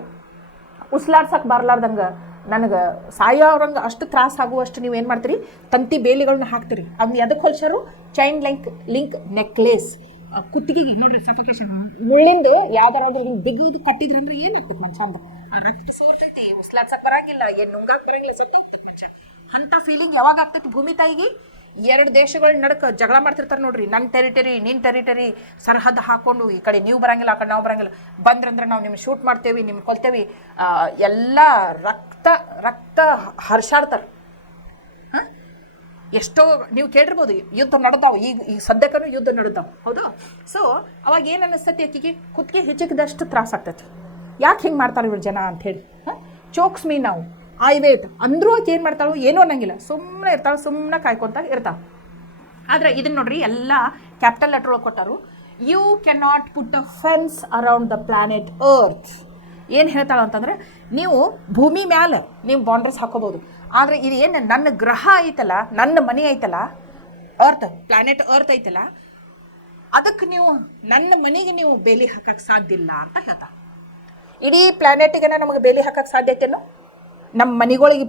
ಉಸ್ಲಾಡ್ಸಕ್ಕೆ ಬರಲಾರ್ದಂಗೆ, ನನಗೆ ಸಾಯೋರಂಗೆ ಅಷ್ಟು ತ್ರಾಸ ಆಗುವಷ್ಟು ನೀವು ಏನು ಮಾಡ್ತೀರಿ? ತಂತಿ ಬೇಲಿಗಳನ್ನ ಹಾಕ್ತೀರಿ. ಅದನ್ನ ಎದಕ್ಕೆ ಹೊಲ್ಸಾರು? Chain link necklace. ಕುತ್ತಿಗೆಗೆ ನೋಡ್ರಿ ಸಫಕೇಶನ್, ಮುಳ್ಳಿಂದು ಯಾವ್ದಾರಾದ್ರೂ ಹಿಂಗೆ ಬಿಗುದು ಕಟ್ಟಿದ್ರಂದ್ರೆ ಏನಾಗ್ತದೆ ಮನುಷ್ಯ ಅಂತ? ಆ ರಕ್ತ ಸೋರ್ತೈತಿ, ಉಸ್ಲಾಡ್ಸಕ್ಕೆ ಬರಂಗಿಲ್ಲ, ಏನು ನುಂಗಾಕ್ ಬರಂಗಿಲ್ಲ, ಸತ್ತೋಗ್ತದೆ ಮನುಷ್ಯ. ಅಂಥ ಫೀಲಿಂಗ್ ಯಾವಾಗ ಆಗ್ತೈತಿ ಭೂಮಿ ತಾಯಿಗೆ? ಎರಡು ದೇಶಗಳ ನಡಕ ಜಗಳ ಮಾಡ್ತಿರ್ತಾರೆ ನೋಡ್ರಿ, ನನ್ನ ಟೆರಿಟರಿ ನಿನ್ನ ಟೆರಿಟರಿ, ಸರಹದ್ದು ಹಾಕೊಂಡು ಈ ಕಡೆ ನೀವು ಬರಂಗಿಲ್ಲ, ಆ ಕಡೆ ನಾವು ಬರಂಗಿಲ್ಲ, ಬಂದ್ರಂದ್ರೆ ನಾವು ನಿಮ್ಗೆ ಶೂಟ್ ಮಾಡ್ತೇವೆ, ನಿಮ್ಗೆ ಕೊಲ್ತೇವೆ, ಎಲ್ಲ ರಕ್ತ ಹರ್ಷಾಡ್ತಾರೆ. ಎಷ್ಟೋ ನೀವು ಕೇಳಿರ್ಬೋದು, ಯುದ್ಧ ನಡೆದಾವೆ, ಈಗ ಸದ್ಯಕ್ಕೂ ಯುದ್ಧ ನಡೆದಾವೆ, ಹೌದು. ಸೊ ಅವಾಗ ಏನು ಅನ್ನಿಸ್ತೈತಿ? ಆಕಿಗೆ ಕುತ್ತಿಗೆ ಹೆಚ್ಚಿದಷ್ಟು ತ್ರಾಸ ಆಗ್ತೈತಿ. ಯಾಕೆ ಹಿಂಗೆ ಮಾಡ್ತಾರೆ ಇವ್ರು ಜನ ಅಂಥೇಳಿ. ಚೋಕ್ಸ್ ಮೀ ನಾವು ಐ ವೇಟ್ ಅಂದರೂ ಆಕೆ ಏನು ಮಾಡ್ತಾಳು? ಏನೂ ಅನ್ನಂಗಿಲ್ಲ, ಸುಮ್ಮನೆ ಇರ್ತಾಳೆ, ಸುಮ್ಮನೆ ಕಾಯ್ಕೊತ ಇರ್ತಾಳೆ. ಆದರೆ ಇದನ್ನ ನೋಡ್ರಿ, ಎಲ್ಲ ಕ್ಯಾಪಿಟಲ್ ಲೆಟರ್ ಒಳಗೆ ಕೊಟ್ಟಾರು. You can not put a fence around the planet earth. ಏನು ಹೇಳ್ತಾಳೆ ಅಂತಂದರೆ, ನೀವು ಭೂಮಿ ಮ್ಯಾಲೆ ನೀವು ಬೌಂಡ್ರೀಸ್ ಹಾಕೋಬೋದು, ಆದರೆ ಇದು ಏನು ನನ್ನ ಗ್ರಹ ಐತಲ್ಲ, ನನ್ನ ಮನೆ ಐತಲ್ಲ, ಅರ್ತ್ ಪ್ಲಾನೆಟ್ ಅರ್ತ್ ಐತಲ್ಲ, ಅದಕ್ಕೆ ನೀವು ನನ್ನ ಮನೆಗೆ ನೀವು ಬೇಲಿ ಹಾಕಕ್ಕೆ ಸಾಧ್ಯ ಇಲ್ಲ ಅಂತ ಹೇಳ್ತಾರೆ. ಇಡೀ ಪ್ಲಾನೆಟಿಗೆ ನಮಗೆ ಬೇಲಿ ಹಾಕಕ್ಕೆ ಸಾಧ್ಯ ಐತೇನೋ? ನಮ್ಮ ಮನೆಗಳಿಗೆ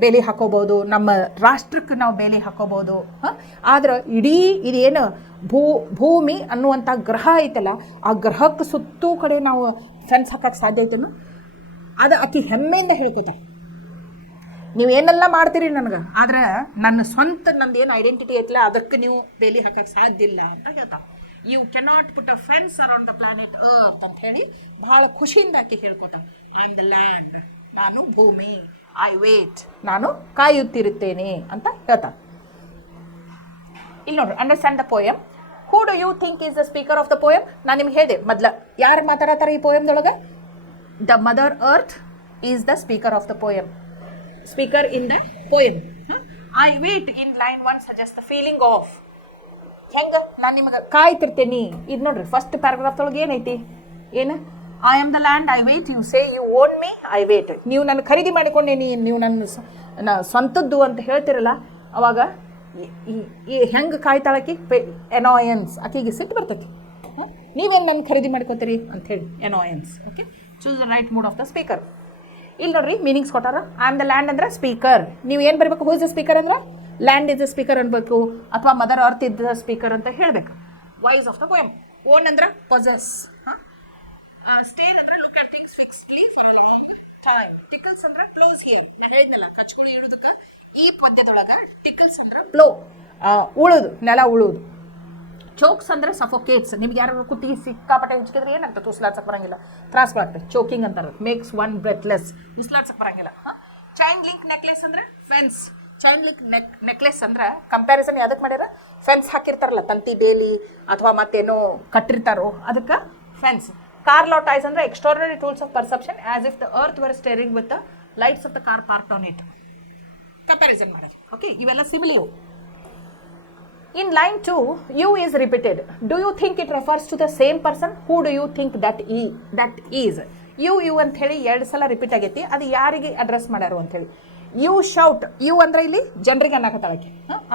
ಬೇಲಿ ಹಾಕೋಬೋದು, ನಮ್ಮ ರಾಷ್ಟ್ರಕ್ಕೆ ನಾವು ಬೇಲಿ ಹಾಕೋಬೋದು. ಆದ್ರೆ ಇಡೀ ಇದೇನು ಭೂಮಿ ಅನ್ನುವಂಥ ಗ್ರಹ ಐತಲ್ಲ, ಆ ಗ್ರಹಕ್ಕೆ ಸುತ್ತೂ ಕಡೆ ನಾವು ಫೆನ್ಸ್ ಹಾಕಕ್ಕೆ ಸಾಧ್ಯ ಐತೇನೋ? ಅದು ಅತಿ ಹೆಮ್ಮೆಯಿಂದ ಹೇಳ್ಕೊತಾರೆ. ನೀವೇನೆಲ್ಲ ಮಾಡ್ತೀರಿ ನನಗೆ, ಆದ್ರೆ ನನ್ನ ಸ್ವಂತ ನಂದು ಏನು ಐಡೆಂಟಿಟಿ ಐತಲ್ಲ, ಅದಕ್ಕೆ ನೀವು ಬೇಲಿ ಹಾಕಕ್ಕೆ ಸಾಧ್ಯ ಇಲ್ಲ ಅಂತ ಹೇಳ್ತಾರೆ. You cannot put a fence around the planet earth ಅಂತ ಹೇಳಿ ಭಾಳ ಖುಷಿಯಿಂದ ಆಕೆ ಹೇಳ್ಕೊತಾರೆ. ಐ ಆಮ್ ದ ಲ್ಯಾಂಡ್, ನಾನು ಭೂಮಿ, ಐ ವೇಟ್, ನಾನು ಕಾಯುತ್ತಿರುತ್ತೇನೆ ಅಂತ ಹೇಳ್ತಾರೆ. ಇಲ್ಲಿ ನೋಡ್ರಿ, understand the poem. Who do you think is the speaker of the poem? ನಾನು ನಿಮ್ಗೆ ಹೇಳಿದೆ ಮೊದಲ, ಯಾರು ಮಾತಾಡತ್ತಾರೆ ಈ ಪೋಯಮ್ದೊಳಗೆ? The mother earth is the speaker of the poem. Speaker in the poem. I wait in line 1 suggest the feeling of. ಹೆಂಗೆ ನಾನು ನಿಮಗೆ ಕಾಯ್ತಿರ್ತೇನೆ. ಇದು ನೋಡ್ರಿ, ಫಸ್ಟ್ ಪ್ಯಾರಾಗ್ರಾಫ್ದೊಳಗೆ ಏನೈತಿ? ಏನು? I am the land, I wait. You say you own me, I wait. ನೀವು ನನ್ನ ಖರೀದಿ ಮಾಡಿಕೊಂಡೇನಿ, ನೀವು ನನ್ನ ಸ್ವಂತದ್ದು ಅಂತ ಹೇಳ್ತಿರಲ್ಲ, ಅವಾಗ ಹೆಂಗೆ ಕಾಯ್ತಾಳಕಿ? ಎನಾಯನ್ಸ್. ಆಕೆಗೆ ಸಿಟ್ಟು ಬರ್ತೈತಿ. ನೀವೇನು ನನ್ನ ಖರೀದಿ ಮಾಡ್ಕೋತೀರಿ ಅಂಥೇಳಿ annoyance. Okay, choose the right mood of the speaker. ಇಲ್ಲಿ ನೋಡ್ರಿ ಮೀನಿಂಗ್ಸ್ ಕೊಟ್ಟಾರ. ಐ ಆಮ್ ದ ಲ್ಯಾಂಡ್ ಅಂದ್ರೆ ಸ್ಪೀಕರ್. ನೀವು ಏನು ಬರಬೇಕು, ಹೂ ಇಸ್ ದ ಸ್ಪೀಕರ್ ಅಂದ್ರೆ ಲ್ಯಾಂಡ್ ಇಸ್ ದ ಸ್ಪೀಕರ್ ಅನ್ಬೇಕು, ಅಥವಾ mother earth is the speaker ಅಂತ ಹೇಳಬೇಕು. Voice of the poem. Own ಅಂದ್ರೆ ಪೊಸೆಸ್. ಸ್ಟೇನ್ ಅಂದ್ರೆ look at things fixedly for a long time. Tickles ಅಂದ್ರೆ ಕ್ಲೋಸ್ ಹಿಯರ್. ನಾನು ಹೇಳಿದ್ನಲ್ಲ ಕಚ್ಕೊಳ್ಳಿ ಹೇಳೋದಕ್ಕೆ ಈ ಪದ್ಯದೊಳಗೆ ಟಿಕಲ್ಸ್ ಅಂದ್ರೆ ಬ್ಲೋ, ಉಳೋದು, ನೆಲ ಉಳೋದು. ಚೋಕ್ಸ್ ಅಂದ್ರೆ ಸಫೋಕೇಟ್ಸ್. ನಿಮ್ಗೆ ಯಾರು ಕುತ್ತಿಗೆ ಸಿಕ್ಕಾಪಟ್ಟೆ ಹಚ್ಚಿದ್ರೆ ಏನಾಗ್ತದೆ, ಉಸ್ಲಾಡ್ಸಕ್ಕೆ ಬರಂಗಿಲ್ಲ, ತ್ರಾಸವಾಗ್ತದೆ. ಚೋಕಿಂಗ್ ಅಂತಾರೆ. ಮೇಕ್ಸ್ ಒನ್ ಬ್ರೆತ್ಲೆಸ್, ಉಸ್ಲಾಡ್ಸಕ್ಕೆ ಬರಂಗಿಲ್ಲ. ಚೈನ್ ಲಿಂಕ್ ನೆಕ್ಲೆಸ್ ಅಂದ್ರೆ ಫೆನ್ಸ್. ಚೈನ್ ಲಿಂಕ್ ನೆಕ್ಲೆಸ್ ಅಂದ್ರೆ ಕಂಪ್ಯಾರಿಸನ್ ಯಾವ್ದಕ್ಕೆ ಮಾಡ್ಯಾರ, ಫೆನ್ಸ್ ಹಾಕಿರ್ತಾರಲ್ಲ, ತಂತಿ ಬೇಲಿ ಅಥವಾ ಮತ್ತೇನೋ ಕಟ್ಟಿರ್ತಾರೋ ಅದಕ್ಕೆ ಫೆನ್ಸ್. ಕಾರ್ ಲಾಟ್ ಐಸ್ ಅಂದ್ರೆ extraordinary tools of perception as if the earth var steering with the lights off the car parked on it. Comparison ಮಾಡೋದು. ಓಕೆ, ಇವೆಲ್ಲ ಸಿಮಿಲಿಯು. In line 2, you is repeated. Do you think it refers to the same person? Who do you think that is? You ಅಂತ ಹೇಳಿ 2 ಸಲ repeat ಆಗೈತಿ. ಅದು ಯಾರಿಗೆ address ಮಾಡ್ಯಾರು ಅಂತ ಹೇಳಿ. You shout. ಯು ಅಂದ್ರೆ ಇಲ್ಲಿ ಜನರಿಗೆ ಅನ್ನಕತ್ತಾಳಕ್ಕೆ.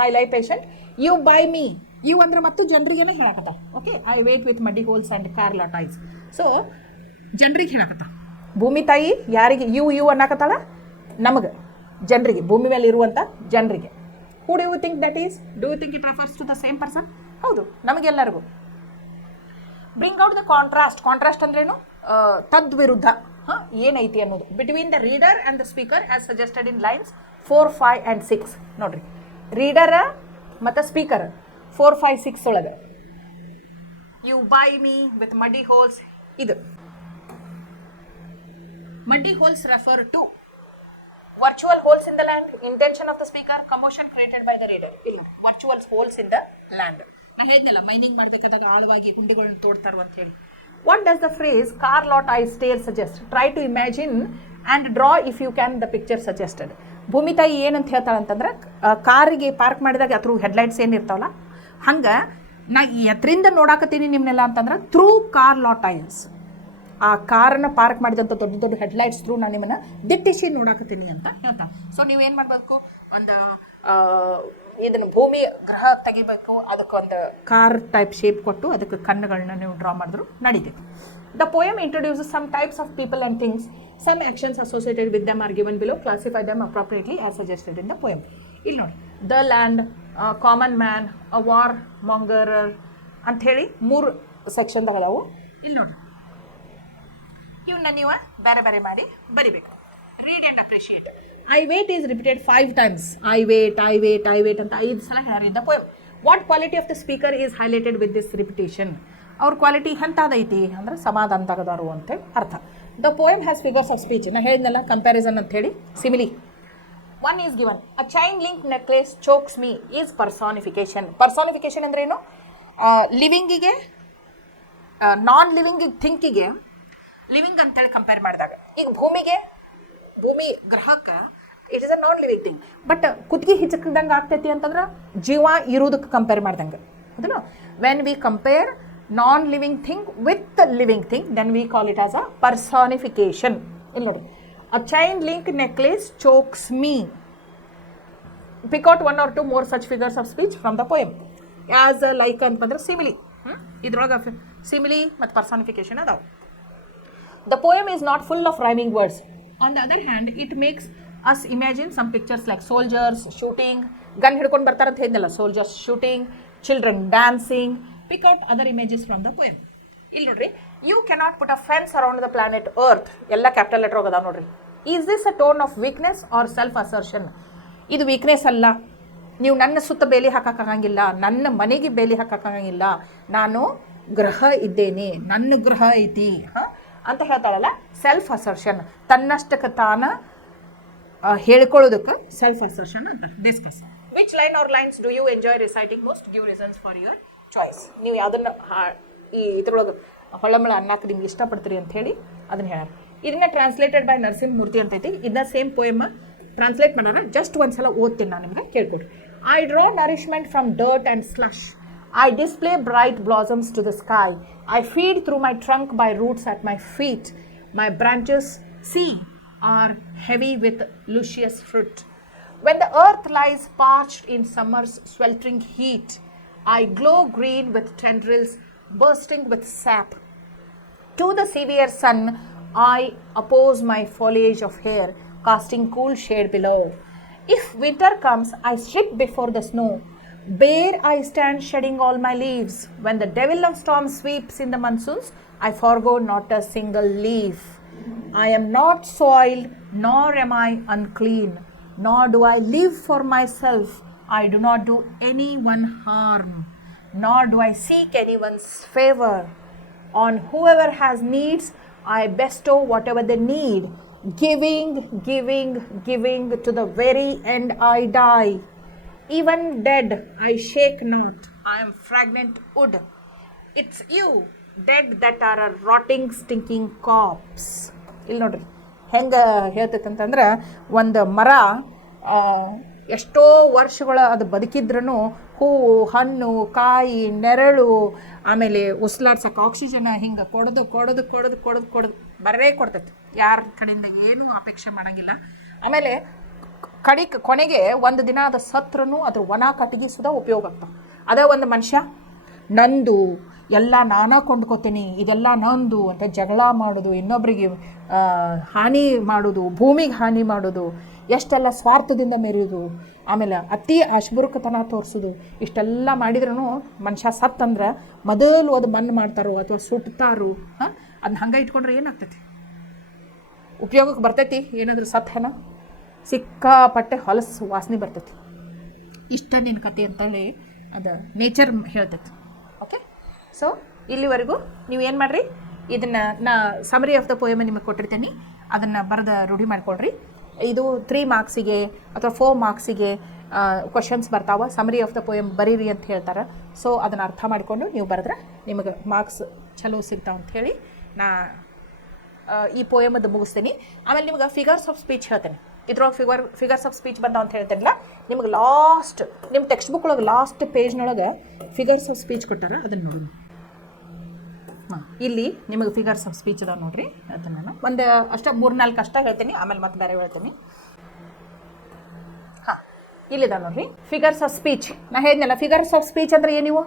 I lie patient. You buy me. You ಅಂದ್ರೆ ಮತ್ತೆ ಜನರಿಗೇನೆ ಹೇಳಕತ್ತಾಳ. Okay, I wait with muddy holes and car lot eyes. So ಜನರಿಗೆ ಹೇಳಕತ್ತಾಳ. ಭೂಮಿ ತಾಯಿ ಯಾರಿಗೆ ಯು ಅನ್ನಕತ್ತಾಳ? ನಮಗೆ, ಜನರಿಗೆ, ಭೂಮಿ ಮೇಲೆ ಇರುವಂಥ ಜನರಿಗೆ. Who do you think that is? Do you think it refers to the same person? ಹೌದು, ನಮಗೆಲ್ಲರಿಗೂ. Bring out the contrast. Contrast ಅಂದ್ರೇನು? ತದ್ವಿರುದ್ಧ ಏನೈತಿ ಅನ್ನೋದು. Between the reader and the speaker as suggested in lines 4, 5 and 6. ನೋಡ್ರಿ, reader ಮತ್ತು speaker 4, 5, 6 ಒಳಗೆ. You buy me with muddy holes. ಇದು muddy holes refer to virtual holes in the land, intention of the speaker, commotion created by the reader. ಇಲ್ಲ, virtual holes in the land. ನಾ ಹೇಳಿದ್ನಲ್ಲ, mining ಮಾಡಬೇಕಾದಾಗ ಆಳವಾಗಿ ಹುಂಡಿಗಳನ್ನ ತೋಡ್ತಾರು ಅಂತ ಹೇಳಿ. What does the phrase car lot I stare suggest? Try to imagine and draw if you can the picture suggested. ಭೂಮಿ ತಾಯಿ ಏನಂತ ಹೇಳ್ತಾಳೆ ಅಂತಂದ್ರೆ, ಕಾರಿಗೆ ಪಾರ್ಕ್ ಮಾಡಿದಾಗ ಅದ್ರ ಹೆಡ್ಲೈಟ್ಸ್ ಏನಿರ್ತಾವಲ್ಲ, ಹಂಗೆ ನಾ ಎತ್ತರಿಂದ ನೋಡಾಕತ್ತೀನಿ ನಿಮ್ಮನ್ನೆಲ್ಲ ಅಂತಂದ್ರೆ ಥ್ರೂ ಕಾರ್ ಲಾಟ್ ಐಸ್. ಆ ಕಾರನ್ನು ಪಾರ್ಕ್ ಮಾಡಿದಂಥ ದೊಡ್ಡ ದೊಡ್ಡ ಹೆಡ್ಲೈಟ್ಸ್ ಥ್ರೂ ನಾನು ನಿಮ್ಮನ್ನು ದಿಟ್ಟಿಸಿ ನೋಡಾಕತ್ತೀನಿ ಅಂತ ಹೇಳ್ತಾ. ಸೊ ನೀವೇನು ಮಾಡಬೇಕು, ಒಂದು ಇದನ್ನು ಭೂಮಿ ಗ್ರಹ ತೆಗಿಬೇಕು, ಅದಕ್ಕೊಂದು ಕಾರ್ ಟೈಪ್ ಶೇಪ್ ಕೊಟ್ಟು ಅದಕ್ಕೆ ಕಣ್ಣುಗಳನ್ನ ನೀವು ಡ್ರಾ ಮಾಡಿದ್ರು ನಡೀತೈತೆ. The poem introduces some types of people and things. Some actions associated with them are given below. Classify them appropriately as suggested in the poem. ಇಲ್ಲಿ ನೋಡಿ, the land, common man, a war mongerer ಅಂಥೇಳಿ 3 ಸೆಕ್ಷನ್ದಾಗ ಅದಾವು. ಇಲ್ಲಿ ನೋಡಿ, ಇವನ್ನ ನೀವು ಬೇರೆ ಬೇರೆ ಮಾಡಿ ಬರಿಬೇಕು. Read and appreciate. I wait is repeated 5 times. I wait ಅಂತ 5 ಸಲ ಹೇಳಿದ poem. What quality of the speaker is highlighted with this repetition? ಅವ್ರ ಕ್ವಾಲಿಟಿ ಎಂಥದೈತಿ ಅಂದ್ರೆ ಸಮಾಧಾನದಾಗದಾರು ಅಂತೇಳಿ ಅರ್ಥ. The poem has figures of speech. ನಾನು ಹೇಳಿದ್ನಲ್ಲ, ಕಂಪ್ಯಾರಿಸನ್ ಅಂತ ಹೇಳಿ, simile. 1 is given. A chain link necklace chokes me is personification. Personification ಅಂದ್ರೆ ಏನು? ಲಿವಿಂಗಿಗೆ, ನಾನ್ ಲಿವಿಂಗ್ ಥಿಂಕಿಗೆ ಲಿವಿಂಗ್ ಅಂತೇಳಿ ಕಂಪೇರ್ ಮಾಡಿದಾಗ, ಈಗ ಭೂಮಿ ಗ್ರಹಕ್ಕೆ it is a non living thing. But ಕುತ್ತಿಗೆ ಹಿಚಕ್ದಂಗೆ ಆಗ್ತೈತಿ ಅಂತಂದ್ರೆ ಜೀವ ಇರೋದಕ್ಕೆ ಕಂಪೇರ್ ಮಾಡ್ದಂಗೆ. ಅದನ್ನು when we compare non living thing with living thing, then we call it as a personification. ಇಲ್ಲಿ ನೋಡಿ, a chain link necklace chokes me. Pick out 1 or 2 more such figures of speech from the poem. As like ಅಂತಂದ್ರೆ simile. ಇದ್ರೊಳಗೆ simile ಮತ್ತು personification ಅದಾವೆ. The poem is not full of rhyming words. On the other hand, it makes us imagine some pictures like soldiers shooting, gun ಹಿಡ್ಕೊಂಡು ಬರ್ತಾರೆ ಅಂತ ಹೇಳಿದ್ನಲ್ಲ, soldiers shooting, children dancing. Pick out other images from the poem. ಇಲ್ಲಿ ನೋಡ್ರಿ, you cannot put a fence around the planet Earth. ಎಲ್ಲ capital letter ಹೋಗದ ನೋಡ್ರಿ. Is this a tone of weakness or self-assertion? ಇದು ವೀಕ್ನೆಸ್ ಅಲ್ಲ. ನೀವು ನನ್ನ ಸುತ್ತ ಬೇಲಿ ಹಾಕಕ್ಕಾಗಂಗಿಲ್ಲ, ನನ್ನ ಮನೆಗೆ ಬೇಲಿ ಹಾಕಕ್ಕಾಗಂಗಿಲ್ಲ, ನಾನು ಗ್ರಹ ಇದ್ದೇನೆ, ನನ್ನ ಗ್ರಹ ಐತಿ ಅಂತ ಹೇಳ್ತಾಳಲ್ಲ. ಸೆಲ್ಫ್ ಅಸರ್ಷನ್, ತನ್ನಷ್ಟಕ್ಕೆ ತಾನ ಹೇಳ್ಕೊಳ್ಳೋದಕ್ಕೆ ಸೆಲ್ಫ್ ಅಸರ್ಷನ್ ಅಂತ. Discuss. Which line or lines do you enjoy reciting most? Give reasons for your choice. ನೀವು ಯಾವುದನ್ನು ಈ ಇದ್ರೊಳಗೆ ಹೊಳಮಳ ಅನ್ನಕ್ಕೆ ನಿಮ್ಗೆ ಇಷ್ಟಪಡ್ತೀರಿ ಅಂತ ಹೇಳಿ ಅದನ್ನು ಹೇಳಾರ. ಇದನ್ನ ಟ್ರಾನ್ಸ್ಲೇಟೆಡ್ ಬೈ ನರಸಿಂಹಮೂರ್ತಿ ಅಂತೈತಿ. ಇದನ್ನ ಸೇಮ್ ಪೋಯಮ್ ಟ್ರಾನ್ಸ್ಲೇಟ್ ಮಾಡೋಣ. ಜಸ್ಟ್ ಒಂದ್ಸಲ ಓದ್ತೀನಿ ನಾನು ನಿಮಗೆ, ಕೇಳ್ಕೊಡ್ರಿ. I draw nourishment from dirt and slush. I display bright blossoms to the sky. I feed through my trunk by roots at my feet. My branches, see, are heavy with luscious fruit. When the earth lies parched in summer's sweltering heat, I glow green with tendrils bursting with sap. To the severe sun, I oppose my foliage of hair, casting cool shade below. If winter comes, I strip before the snow. Bare I stand shedding all my leaves. When the devil of storm sweeps in the monsoons, I forego not a single leaf. I am not soiled, nor am I unclean, nor do I live for myself. I do not do anyone harm, nor do I seek anyone's favor. On whoever has needs, I bestow whatever they need. Giving, giving, giving to the very end I die. Even dead, I shake not. I am fragrant wood. It's you, dead, that are a rotting, stinking corpse. ಇಲ್ಲಿ ನೋಡ್ರಿ ಹೆಂಗೆ ಹೇಳ್ತೈತೆ ಅಂತಂದ್ರೆ, ಒಂದು ಮರ ಎಷ್ಟೋ ವರ್ಷಗಳ ಅದು ಬದುಕಿದ್ರೂ ಹೂವು, ಹಣ್ಣು, ಕಾಯಿ, ನೆರಳು, ಆಮೇಲೆ ಉಸಿಲಾಡ್ಸಕ್ಕೆ ಆಕ್ಸಿಜನ್ ಹಿಂಗೆ ಕೊಡೋದು ಕೊಡೋದು ಕೊಡೋದು ಕೊಡೋದು ಕೊಡೋದು ಬರೇ ಕೊಡ್ತೈತಿ. ಯಾರ ಕಡೆಯಿಂದ ಏನೂ ಅಪೇಕ್ಷೆ ಮಾಡೋಂಗಿಲ್ಲ. ಆಮೇಲೆ ಕೊನೆಗೆ ಒಂದು ದಿನ ಅದು ಸತ್ರನು ಅದ್ರ ಒಣ ಕಟ್ಟಿಗೆ ಸುಧಾ ಉಪಯೋಗ ಆಗ್ತಾವೆ. ಅದೇ ಒಂದು ಮನುಷ್ಯ ನಂದು ಎಲ್ಲ ನಾನಾ ಕೊಂಡ್ಕೋತೀನಿ, ಇದೆಲ್ಲ ನಂದು ಅಂತ ಜಗಳ ಮಾಡೋದು, ಇನ್ನೊಬ್ಬರಿಗೆ ಹಾನಿ ಮಾಡೋದು, ಭೂಮಿಗೆ ಹಾನಿ ಮಾಡೋದು, ಎಷ್ಟೆಲ್ಲ ಸ್ವಾರ್ಥದಿಂದ ಮೆರೆಯೋದು, ಆಮೇಲೆ ಅತಿ ಅಶ್ಬುರುಕತನ ತೋರಿಸೋದು, ಇಷ್ಟೆಲ್ಲ ಮಾಡಿದ್ರೂ ಮನುಷ್ಯ ಸತ್ತಂದ್ರೆ ಮೊದಲು ಅದು ಮಣ್ಣು ಮಾಡ್ತಾರೋ ಅಥವಾ ಸುಟ್ತಾರೋ, ಅದನ್ನ ಹಂಗೆ ಇಟ್ಕೊಂಡ್ರೆ ಏನಾಗ್ತೈತಿ? ಉಪಯೋಗಕ್ಕೆ ಬರ್ತೈತಿ? ಏನಾದರೂ ಸತ್ತನ ಸಿಕ್ಕಾಪಟ್ಟೆ ಹೊಲಸು ವಾಸನೆ ಬರ್ತೈತಿ. ಇಷ್ಟ ನಿನ್ನ ಕತೆ ಅಂತೇಳಿ ಅದು ನೇಚರ್ ಹೇಳ್ತೈತಿ. ಓಕೆ, ಸೊ ಇಲ್ಲಿವರೆಗೂ ನೀವು ಏನು ಮಾಡಿರಿ, ಇದನ್ನು ನಾ ಸಮರಿ ಆಫ್ ದ ಪೋಯಮ್ ನಿಮಗೆ ಕೊಟ್ಟಿರ್ತೀನಿ, ಅದನ್ನು ಬರೆದು ರೂಢಿ ಮಾಡ್ಕೊಳ್ರಿ. ಇದು 3 ಮಾರ್ಕ್ಸಿಗೆ ಅಥವಾ 4 ಮಾರ್ಕ್ಸಿಗೆ ಕ್ವಶನ್ಸ್ ಬರ್ತಾವೆ. ಸಮರಿ ಆಫ್ ದ ಪೋಯಮ್ ಬರೀರಿ ಅಂತ ಹೇಳ್ತಾರೆ. ಸೊ ಅದನ್ನು ಅರ್ಥ ಮಾಡಿಕೊಂಡು ನೀವು ಬರೆದ್ರೆ ನಿಮಗೆ ಮಾರ್ಕ್ಸ್ ಚಲೋ ಸಿಗ್ತಾವೆ ಅಂಥೇಳಿ ನಾ ಈ ಪೋಯಮದ್ದು ಮುಗಿಸ್ತೀನಿ. ಆಮೇಲೆ ನಿಮ್ಗೆ ಫಿಗರ್ಸ್ ಆಫ್ ಸ್ಪೀಚ್ ಹೇಳ್ತೇನೆ. ಇದ್ರೊಳಗೆ ಫಿಗರ್ಸ್ ಆಫ್ ಸ್ಪೀಚ್ ಬಂದಾವ ಅಂತ ಹೇಳ್ತೇನಿಲ್ಲ, ನಿಮ್ಗೆ ಲಾಸ್ಟ್ ನಿಮ್ಮ ಟೆಕ್ಸ್ಟ್ ಬುಕ್ ಒಳಗೆ ಲಾಸ್ಟ್ ಪೇಜ್ನೊಳಗೆ ಫಿಗರ್ಸ್ ಆಫ್ ಸ್ಪೀಚ್ ಕೊಟ್ಟಾರ, ಅದನ್ನು ನೋಡೋಣ. ಇಲ್ಲಿ ನಿಮಗೆ ಫಿಗರ್ಸ್ ಆಫ್ ಸ್ಪೀಚ್ ಅದಾವ ನೋಡ್ರಿ. ಅದನ್ನು ನಾನು ಒಂದು ಅಷ್ಟೇ 3-4 ಅಷ್ಟೇ ಹೇಳ್ತೀನಿ, ಆಮೇಲೆ ಮತ್ತೆ ಬೇರೆ ಹೇಳ್ತೀನಿ. ಇಲ್ಲಿದ ನೋಡ್ರಿ ಫಿಗರ್ಸ್ ಆಫ್ ಸ್ಪೀಚ್. ನಾ ಹೇಳಿದ್ನಲ್ಲ, ಫಿಗರ್ಸ್ ಆಫ್ ಸ್ಪೀಚ್ ಅಂದರೆ ಏನಿವು?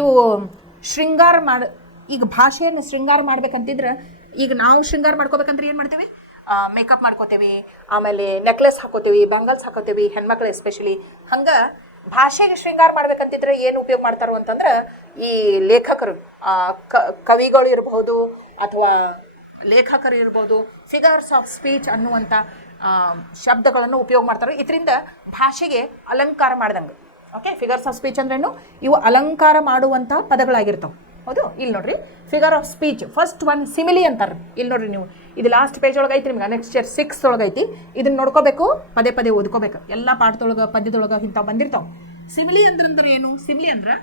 ಇವು ಶೃಂಗಾರ ಈಗ ಭಾಷೆಯನ್ನು ಶೃಂಗಾರ ಮಾಡ್ಬೇಕಂತಿದ್ರೆ, ಈಗ ನಾವು ಶೃಂಗಾರ ಮಾಡ್ಕೋಬೇಕಂದ್ರೆ ಏನು ಮಾಡ್ತೀವಿ? ಮೇಕಪ್ ಮಾಡ್ಕೋತೀವಿ, ಆಮೇಲೆ ನೆಕ್ಲೆಸ್ ಹಾಕೋತೀವಿ, ಬ್ಯಾಂಗಲ್ಸ್ ಹಾಕೋತೀವಿ, ಹೆಣ್ಮಕ್ಳು ಎಸ್ಪೆಷಲಿ. ಹಂಗೆ ಭಾಷೆಗೆ ಶೃಂಗಾರ ಮಾಡ್ಬೇಕಂತಿದ್ರೆ ಏನು ಉಪಯೋಗ ಮಾಡ್ತಾರೋ ಅಂತಂದ್ರೆ, ಈ ಲೇಖಕರು, ಕವಿಗಳು ಇರ್ಬೋದು ಅಥವಾ ಲೇಖಕರು ಇರ್ಬೋದು, ಫಿಗರ್ಸ್ ಆಫ್ ಸ್ಪೀಚ್ ಅನ್ನುವಂಥ ಶಬ್ದಗಳನ್ನು ಉಪಯೋಗ ಮಾಡ್ತಾರೆ. ಇದರಿಂದ ಭಾಷೆಗೆ ಅಲಂಕಾರ ಮಾಡ್ದಂಗೆ. ಓಕೆ, ಫಿಗರ್ಸ್ ಆಫ್ ಸ್ಪೀಚ್ ಅಂದ್ರೇನು? ಇವು ಅಲಂಕಾರ ಮಾಡುವಂಥ ಪದಗಳಾಗಿರ್ತಾವೆ. ಹೌದು, ಇಲ್ಲಿ ನೋಡ್ರಿ figure of speech. First one simile ಅಂತಾರೆ. ಇಲ್ಲಿ ನೋಡ್ರಿ, ನೀವು ಇದು ಲಾಸ್ಟ್ ಪೇಜ್ ಒಳಗೆ ಐತಿ, ನಿಮ್ಗೆ ನೆಕ್ಸ್ಟ್ ಇಯರ್ 6 ಒಳಗೆ ಐತಿ. ಇದನ್ನ ನೋಡ್ಕೋಬೇಕು, ಪದೇ ಪದೇ ಓದ್ಕೋಬೇಕು. ಎಲ್ಲ ಪಾಠದೊಳಗೆ ಪದ್ಯದೊಳಗೆ ಇಂಥವು ಬಂದಿರ್ತಾವೆ. ಸಿಮಿಲಿ ಅಂದ್ರೆ ಏನು? ಸಿಮಿಲಿ ಅಂದ್ರೆ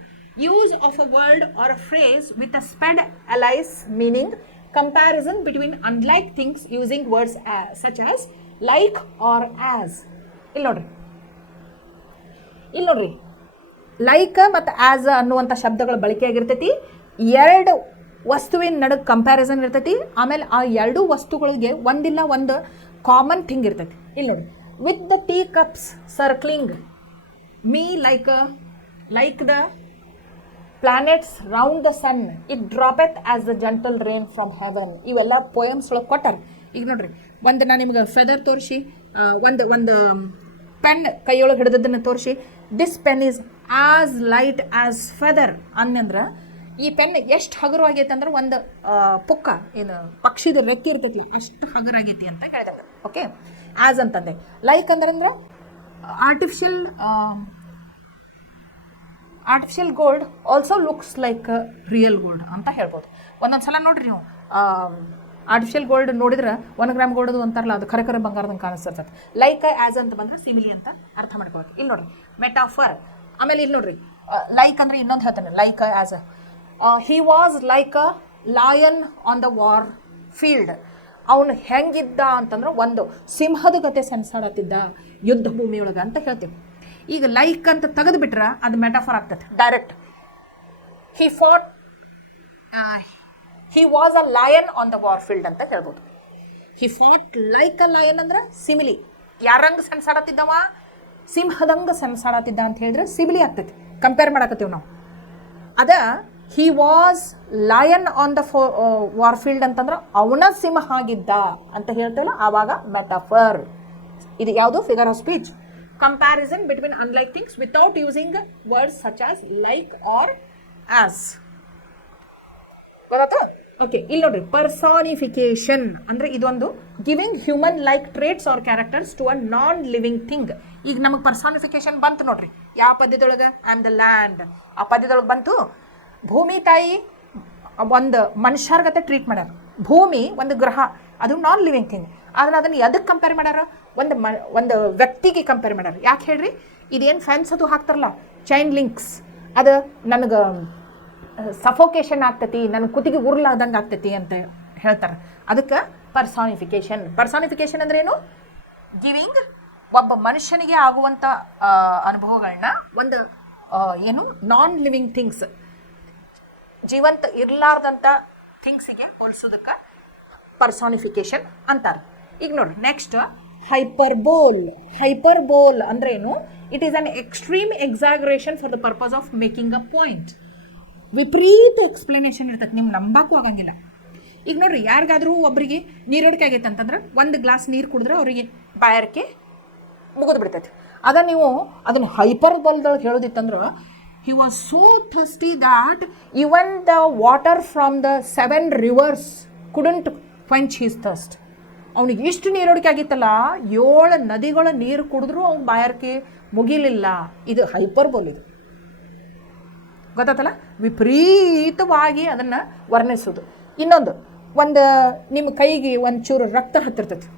use of a word or a phrase with a specialised meaning, comparison between unlike things using words such as like or as. ಇಲ್ಲಿ ನೋಡ್ರಿ ಲೈಕ್ ಮತ್ತು ಆಸ್ ಅನ್ನುವಂಥ ಶಬ್ದಗಳ ಬಳಕೆ ಆಗಿರ್ತೈತಿ. 2 ವಸ್ತುವಿನ ನಡುವೆ ಕಂಪ್ಯಾರಿಸನ್ ಇರ್ತೈತಿ. ಆಮೇಲೆ ಆ 2 ವಸ್ತುಗಳಿಗೆ ಒಂದಿಲ್ಲ ಒಂದು ಕಾಮನ್ ಥಿಂಗ್ ಇರ್ತೈತಿ. ಇಲ್ಲಿ ನೋಡಿ, with the tea cups circling me like the planets round the sun, it droppeth as the gentle rain from heaven. ಇವೆಲ್ಲ ಪೋಯಮ್ಸ್ ಒಳಗೆ ಕೊಟ್ಟಾರ. ಈಗ ನೋಡ್ರಿ, ಒಂದು ನಾನು ನಿಮ್ಗೆ ಫೆದರ್ ತೋರಿಸಿ, ಒಂದು ಪೆನ್ ಕೈಯೊಳಗೆ ಹಿಡಿದದನ್ನು ತೋರಿಸಿ, this pen is as light as feather ಅನ್ನಂದ್ರೆ, ಈ ಪೆನ್ ಎಷ್ಟು ಹಗುರವಾಗೈತೆ ಅಂದ್ರೆ ಒಂದು ಪುಕ್ಕ ಏನು ಪಕ್ಷಿದ ರೆಕ್ಕೆ ಇರ್ತೈತಿ ಅಷ್ಟು ಹಗುರಾಗೈತಿ ಅಂತ ಹೇಳಿದಂಗೆ. ಓಕೆ, ಆಸ್ ಅಂತಂದೆ. ಲೈಕ್ ಅಂದ್ರೆ artificial gold also looks like real gold ಅಂತ ಹೇಳ್ಬೋದು. ಒಂದೊಂದು ಸಲ ನೋಡ್ರಿ ನೀವು ಆರ್ಟಿಫಿಷಿಯಲ್ ಗೋಲ್ಡ್ ನೋಡಿದ್ರೆ 1 ಗ್ರಾಮ್ ಗೋಲ್ಡ್ ಅಂತಾರಲ್ಲ, ಅದು ಖರೆ ಬಂಗಾರದಂಗೆ ಕಾಣಿಸ್ತದೆ. ಲೈಕ್ ಆಸ್ ಅಂತ ಬಂದ್ರೆ ಸಿಮಿಲಿ ಅಂತ ಅರ್ಥ ಮಾಡ್ಕೋಬೇಕು. ಇಲ್ಲಿ ನೋಡ್ರಿ ಮೆಟಾಫರ್. ಆಮೇಲೆ ಇಲ್ಲಿ ನೋಡ್ರಿ ಲೈಕ್ ಅಂದ್ರೆ ಇನ್ನೊಂದು ಹೇಳ್ತಾನೆ, like as he was like a lion on the war field. ಅವನು ಹೆಂಗಿದ್ದ ಅಂತಂದ್ರೆ ಒಂದು ಸಿಂಹದ ಗತೆ ಸೆನ್ಸಾಡತ್ತಿದ್ದ ಯುದ್ಧ ಭೂಮಿಯೊಳಗೆ ಅಂತ ಹೇಳ್ತೀವಿ. ಈಗ ಲೈಕ್ ಅಂತ ತೆಗೆದು ಬಿಟ್ರೆ ಅದು ಮೆಟಾಫರ್ ಆಗ್ತದೆ direct. He was a lion on the war field ಅಂತ ಹೇಳ್ಬೋದು. ಹಿ ಫಾಟ್ ಲೈಕ್ ಅ ಲಯನ್ ಅಂದ್ರೆ ಸಿಮಿಲಿ. ಯಾರಂಗೆ ಸೆನ್ಸಾಡತ್ತಿದ್ದವ? ಸಿಂಹದಂಗೆ ಸೆನ್ಸಾಡತ್ತಿದ್ದ ಅಂತ ಹೇಳಿದ್ರೆ ಸಿಮಿಲಿ ಆಗ್ತೈತಿ. ಕಂಪೇರ್ ಮಾಡಕತ್ತೀವಿ ನಾವು. ಅದ he was lion on the warfield ಅಂತಂದ್ರೆ ಅವನ ಸಿಂಹ ಆಗಿದ್ದ ಅಂತ ಹೇಳ್ತೇವಲ್ಲ ಆವಾಗ ಮೆಟಫರ್. ಇದು ಯಾವುದು? Figure of speech. Comparison between unlike things without using words such as like or as. ಗೊತ್ತಾಯ್ತಾ? ಓಕೆ, ಇಲ್ಲಿ ನೋಡ್ರಿ, ಪರ್ಸಾನಿಫಿಕೇಶನ್ ಅಂದ್ರೆ ಇದೊಂದು giving human like traits or characters to a non living thing. ಈಗ ನಮಗೆ ಪರ್ಸಾನಿಫಿಕೇಶನ್ ಬಂತು ನೋಡ್ರಿ, ಯಾವ ಪದ್ಯದೊಳಗೆ? I am the land. ಆ ಪದ್ಯದೊಳಗೆ ಬಂತು. ಭೂಮಿ ತಾಯಿ ಒಂದು ಮನುಷ್ಯರ್ಗತೆ ಟ್ರೀಟ್ ಮಾಡ್ಯಾರ. ಭೂಮಿ ಒಂದು ಗ್ರಹ, ಅದು ನಾನ್ ಲಿವಿಂಗ್ ಥಿಂಗ್. ಆದ್ರೆ ಅದನ್ನು ಎದಕ್ಕೆ ಕಂಪೇರ್ ಮಾಡ್ಯಾರ? ಒಂದು ವ್ಯಕ್ತಿಗೆ ಕಂಪೇರ್ ಮಾಡ್ಯಾರ. ಯಾಕೆ ಹೇಳ್ರಿ? ಇದೇನು ಫ್ಯಾನ್ಸ್ ಅದು ಹಾಕ್ತಾರಲ್ಲ, ಚೈನ್ ಲಿಂಕ್ಸ್, ಅದು ನನಗೆ ಸಫೋಕೇಶನ್ ಆಗ್ತೈತಿ, ನನ್ನ ಕುತ್ತಿಗೆ ಉರುಳಾದಂಗೆ ಆಗ್ತೈತಿ ಅಂತ ಹೇಳ್ತಾರೆ. ಅದಕ್ಕೆ ಪರ್ಸಾನಿಫಿಕೇಶನ್. ಪರ್ಸಾನಿಫಿಕೇಶನ್ ಅಂದ್ರೆ ಏನು? ಗಿವಿಂಗ್ ಒಬ್ಬ ಮನುಷ್ಯನಿಗೆ ಆಗುವಂಥ ಅನುಭವಗಳನ್ನ ಒಂದು ಏನು ನಾನ್ ಲಿವಿಂಗ್ ಥಿಂಗ್ಸ್, ಜೀವಂತ ಇರಲಾರ್ದಂಥ ಥಿಂಗ್ಸಿಗೆ ಹೋಲಿಸೋದಕ್ಕೆ ಪರ್ಸಾನಿಫಿಕೇಶನ್ ಅಂತಾರೆ. ಈಗ ನೋಡ್ರಿ, ನೆಕ್ಸ್ಟ್ ಹೈಪರ್ಬೋಲ್. ಹೈಪರ್ಬೋಲ್ ಅಂದ್ರೆ ಏನು? It is an extreme exaggeration for the purpose of making a point. ವಿಪರೀತ ಎಕ್ಸ್ಪ್ಲನೇಷನ್ ಇರ್ತೈತೆ, ನಿಮ್ಗೆ ನಂಬಕ್ಕೂ ಆಗಂಗಿಲ್ಲ. ಈಗ ನೋಡ್ರಿ, ಯಾರಿಗಾದ್ರೂ ಒಬ್ಬರಿಗೆ ನೀರಡಿಕೆ ಆಗೈತೆ ಅಂತಂದ್ರೆ ಒಂದು ಗ್ಲಾಸ್ ನೀರು ಕುಡಿದ್ರೆ ಅವರಿಗೆ ಬಾಯಾರಿಕೆ ಮುಗಿದು ಬಿಡ್ತೈತಿ. ನೀವು ಅದನ್ನು ಹೈಪರ್ಬೋಲ್ದೊಳಗೆ ಹೇಳೋದಿತ್ತಂದ್ರೆ, he was so thirsty that even the water from the 7 rivers couldn't quench his thirst. ಅವನಿಗೆ ಇಷ್ಟು ನೀರಡಿಕೆ ಆಗಿತ್ತಲ್ಲ, 7 ನದಿಗಳ ನೀರು ಕುಡಿದ್ರೂ ಅವ್ನ ಬಾಯಾರಿಕೆ ಮುಗಿಲಿಲ್ಲ. ಇದು ಹೈಪರ್ಬೋಲ್. ಇದು ಗೊತ್ತಾತಲ್ಲ? ವಿಪರೀತವಾಗಿ ಅದನ್ನು ವರ್ಣಿಸೋದು. ಇನ್ನೊಂದು, ನಿಮ್ಮ ಕೈಗೆ ಒಂಚೂರು ರಕ್ತ ಹತ್ತಿರ್ತೈತಿ.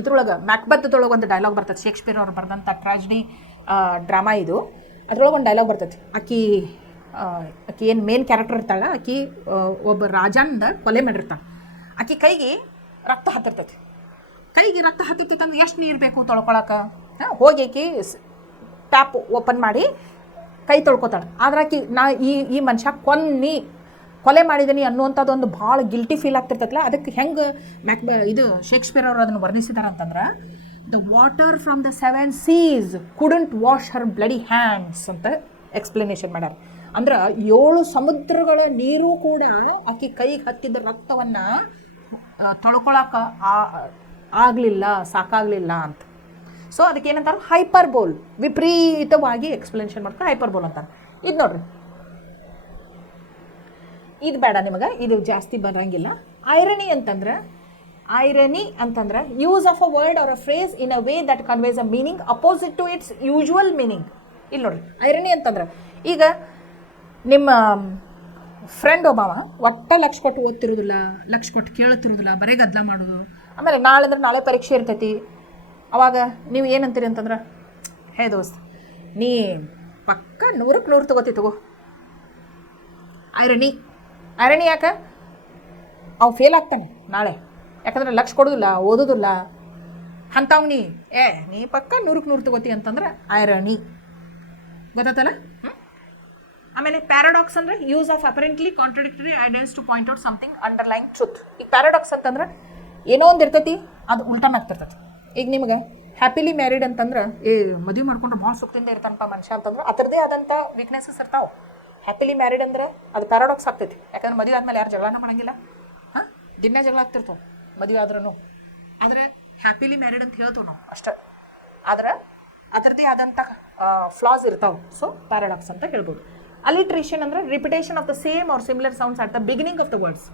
ಇದ್ರೊಳಗೆ ಮ್ಯಾಕ್ಬೆತ್ದೊಳಗೆ ಒಂದು ಡೈಲಾಗ್ ಬರ್ತೈತೆ, ಶೇಕ್ಸ್ಪಿಯರ್ ಅವ್ರು ಬರೆದಂಥ ಟ್ರಾಜಿಡಿ ಡ್ರಾಮಾ ಇದು. ಅದ್ರೊಳಗೆ ಒಂದು ಡೈಲಾಗ್ ಬರ್ತೈತಿ. ಆಕಿ ಏನು ಮೇನ್ ಕ್ಯಾರೆಕ್ಟರ್ ಇರ್ತಾಳೆ, ಆಕಿ ಒಬ್ಬ ರಾಜಂದ ಕೊಲೆ ಮಾಡಿರ್ತಾಳೆ. ಆಕಿ ಕೈಗೆ ರಕ್ತ ಹತ್ತಿರ್ತೈತಿ. ಕೈಗೆ ರಕ್ತ ಹತ್ತಿರ್ತೈತೆ ಅಂದ್ರೆ ಎಷ್ಟು ನೀರು ಬೇಕು ತೊಳ್ಕೊಳಕ್ಕೆ? ಹೋಗಿ ಆಕಿ ಟ್ಯಾಪ್ ಓಪನ್ ಮಾಡಿ ಕೈ ತೊಳ್ಕೊತಾಳೆ. ಆದ್ರೆ ಆಕಿ ಈ ಮನುಷ್ಯ ಕೊಲೆ ಮಾಡಿದ್ದೀನಿ ಅನ್ನುವಂಥದ್ದು ಒಂದು ಭಾಳ ಗಿಲ್ಟಿ ಫೀಲ್ ಆಗ್ತಿರ್ತೈತಲ್ಲ. ಅದಕ್ಕೆ ಹೆಂಗೆ ಇದು ಶೇಕ್ಸ್ಪಿಯರ್ ಅವರು ಅದನ್ನು ವರ್ಣಿಸಿದಾರೆ ಅಂತಂದ್ರೆ, the water from the 7 seas couldn't wash Har bloody hands ಅಂತ ಎಕ್ಸ್ಪ್ಲನೇಷನ್ ಮಾಡ್ಯಾರ. ಅಂದ್ರೆ 7 ಸಮುದ್ರಗಳ ನೀರು ಕೂಡ ಆಕಿ ಕೈಗೆ ಹತ್ತಿದ್ದ ರಕ್ತವನ್ನು ತೊಳ್ಕೊಳಕ್ಕೆ ಆಗಲಿಲ್ಲ, ಸಾಕಾಗಲಿಲ್ಲ ಅಂತ. ಸೊ ಅದಕ್ಕೆ ಏನಂತಾರೆ? ಹೈಪರ್ಬೋಲ್. ವಿಪರೀತವಾಗಿ ಎಕ್ಸ್ಪ್ಲನೇಷನ್ ಮಾಡ್ತಾರೆ, ಹೈಪರ್ಬೋಲ್ ಅಂತಾರೆ. ಇದು ನೋಡ್ರಿ, ಇದು ಬೇಡ ನಿಮಗೆ, ಇದು ಜಾಸ್ತಿ ಬರೋಂಗಿಲ್ಲ. ಐರನಿ ಅಂತಂದ್ರೆ use of a word or a phrase in a way that conveys a meaning opposite to its usual meaning. ಇಲ್ಲಿ ನೋಡ್ರಿ, ಐರನಿ ಅಂತಂದ್ರೆ, ಈಗ ನಿಮ್ಮ ಫ್ರೆಂಡ್ ಒಬ್ಬವ ಲಕ್ಷ ಕೊಟ್ಟು ಓದ್ತಿರೋದಿಲ್ಲ, ಲಕ್ಷ ಕೊಟ್ಟು ಕೇಳ್ತಿರೋದಿಲ್ಲ, ಬರೀ ಗದ್ದಲ ಮಾಡೋದು. ಆಮೇಲೆ ನಾಳೆ ಪರೀಕ್ಷೆ ಇರ್ತೈತಿ. ಅವಾಗ ನೀವು ಏನಂತೀರಿ ಅಂತಂದ್ರೆ, ಹೇ ದೋಸ್ತ್, ನೀ ಪಕ್ಕ 100ಕ್ಕೆ 100 ತಗೋ. ಐರನಿ ಯಾಕೆ? ಅವು ಫೇಲ್ ಆಗ್ತಾನೆ ನಾಳೆ, ಯಾಕಂದ್ರೆ ಲಕ್ಷ ಕೊಡೋದಿಲ್ಲ, ಓದೋದಿಲ್ಲ ಅಂಥವ್. ನೀ ಪಕ್ಕ 100ಕ್ಕೆ 100 ತಗೋತಿ ಅಂತಂದ್ರೆ ಐರನಿ. ಗೊತ್ತಾತಲ್ಲ? ಆಮೇಲೆ ಪ್ಯಾರಾಡಾಕ್ಸ್ ಅಂದರೆ use of apparently contradictory ideas to point out something underline truth. ಈ ಪ್ಯಾರಾಡಾಕ್ಸ್ ಅಂತಂದ್ರೆ ಏನೋ ಒಂದು ಇರ್ತೈತಿ, ಅದು ಉಲ್ಟಾನ ಆಗ್ತಿರ್ತೈತಿ. ಈಗ ನಿಮ್ಗೆ ಹ್ಯಾಪಿಲಿ ಮ್ಯಾರಿಡ್ ಅಂತಂದ್ರೆ, ಮದುವೆ ಮಾಡ್ಕೊಂಡ್ರೆ ಭಾಳ ಸುಖದಿಂದ ಇರ್ತಾನಪ್ಪ ಮನುಷ್ಯ ಅಂತಂದ್ರೆ ಅದರದೇ ಆದಂಥ ವೀಕ್ನೆಸಸ್ ಇರ್ತಾವೆ. ಹ್ಯಾಪಿಲಿ ಮ್ಯಾರಿಡ್ ಅಂದ್ರೆ ಅದು ಪ್ಯಾರಾಡಾಕ್ಸ್ ಆಗ್ತೈತಿ. ಯಾಕಂದ್ರೆ ಮದುವೆ ಆದಮೇಲೆ ಯಾರು ಜಗಳನ ಮಾಡಂಗಿಲ್ಲ, ದಿನ ಜಗಳ ಆಗ್ತಿರ್ತಾವೆ ಮದುವೆ ಆದ್ರೂ. ಆದರೆ ಹ್ಯಾಪಿಲಿ ಮ್ಯಾರಿಡ್ ಅಂತ ಹೇಳ್ತೀವಿ ನಾವು ಅಷ್ಟೇ. ಆದ್ರೆ ಅದರದೇ ಆದಂಥ ಫ್ಲಾಸ್ ಇರ್ತಾವೆ. ಸೊ ಪ್ಯಾರಾಡಾಕ್ಸ್ ಅಂತ ಹೇಳ್ಬೋದು. ಅಲಿಟ್ರೇಷನ್ ಅಂದರೆ repetition of the same or similar sounds at the beginning of the words.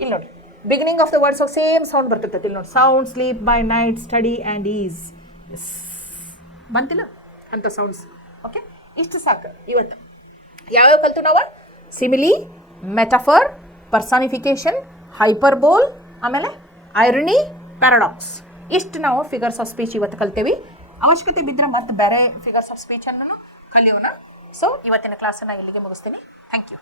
ಇಲ್ಲಿ ನೋಡಿ, beginning of the words same sound ಬರ್ತಿರ್ತೈತಿ. ಇಲ್ಲಿ ನೋಡಿ, sound, sleep, by night, study and ease. ಬಂತಿಲ್ಲ ಅಂತ ಸೌಂಡ್ಸ್. ಓಕೆ, ಇಷ್ಟು ಸಾಕು ಇವತ್ತು. ಯಾವ್ಯಾವ ಕಲ್ತು ನಾವು? ಸಿಮಿಲಿ, ಮೆಟಫರ್, ಪರ್ಸಾನಿಫಿಕೇಶನ್, ಹೈಪರ್ಬೋಲ್, ಆಮೇಲೆ ಐರನಿ, ಪ್ಯಾರಾಡಾಕ್ಸ್. ಇಷ್ಟು ನಾವು ಫಿಗರ್ಸ್ ಆಫ್ ಸ್ಪೀಚ್ ಇವತ್ತು ಕಲ್ತೇವೆ. ಅವಶ್ಯಕತೆ ಬಿದ್ದರೆ ಮತ್ತೆ ಬೇರೆ ಫಿಗರ್ಸ್ ಆಫ್ ಸ್ಪೀಚನ್ನು ಕಲಿಯೋಣ. ಸೊ ಇವತ್ತಿನ ಕ್ಲಾಸನ್ನು ಇಲ್ಲಿಗೆ ಮುಗಿಸ್ತೀನಿ. Thank you.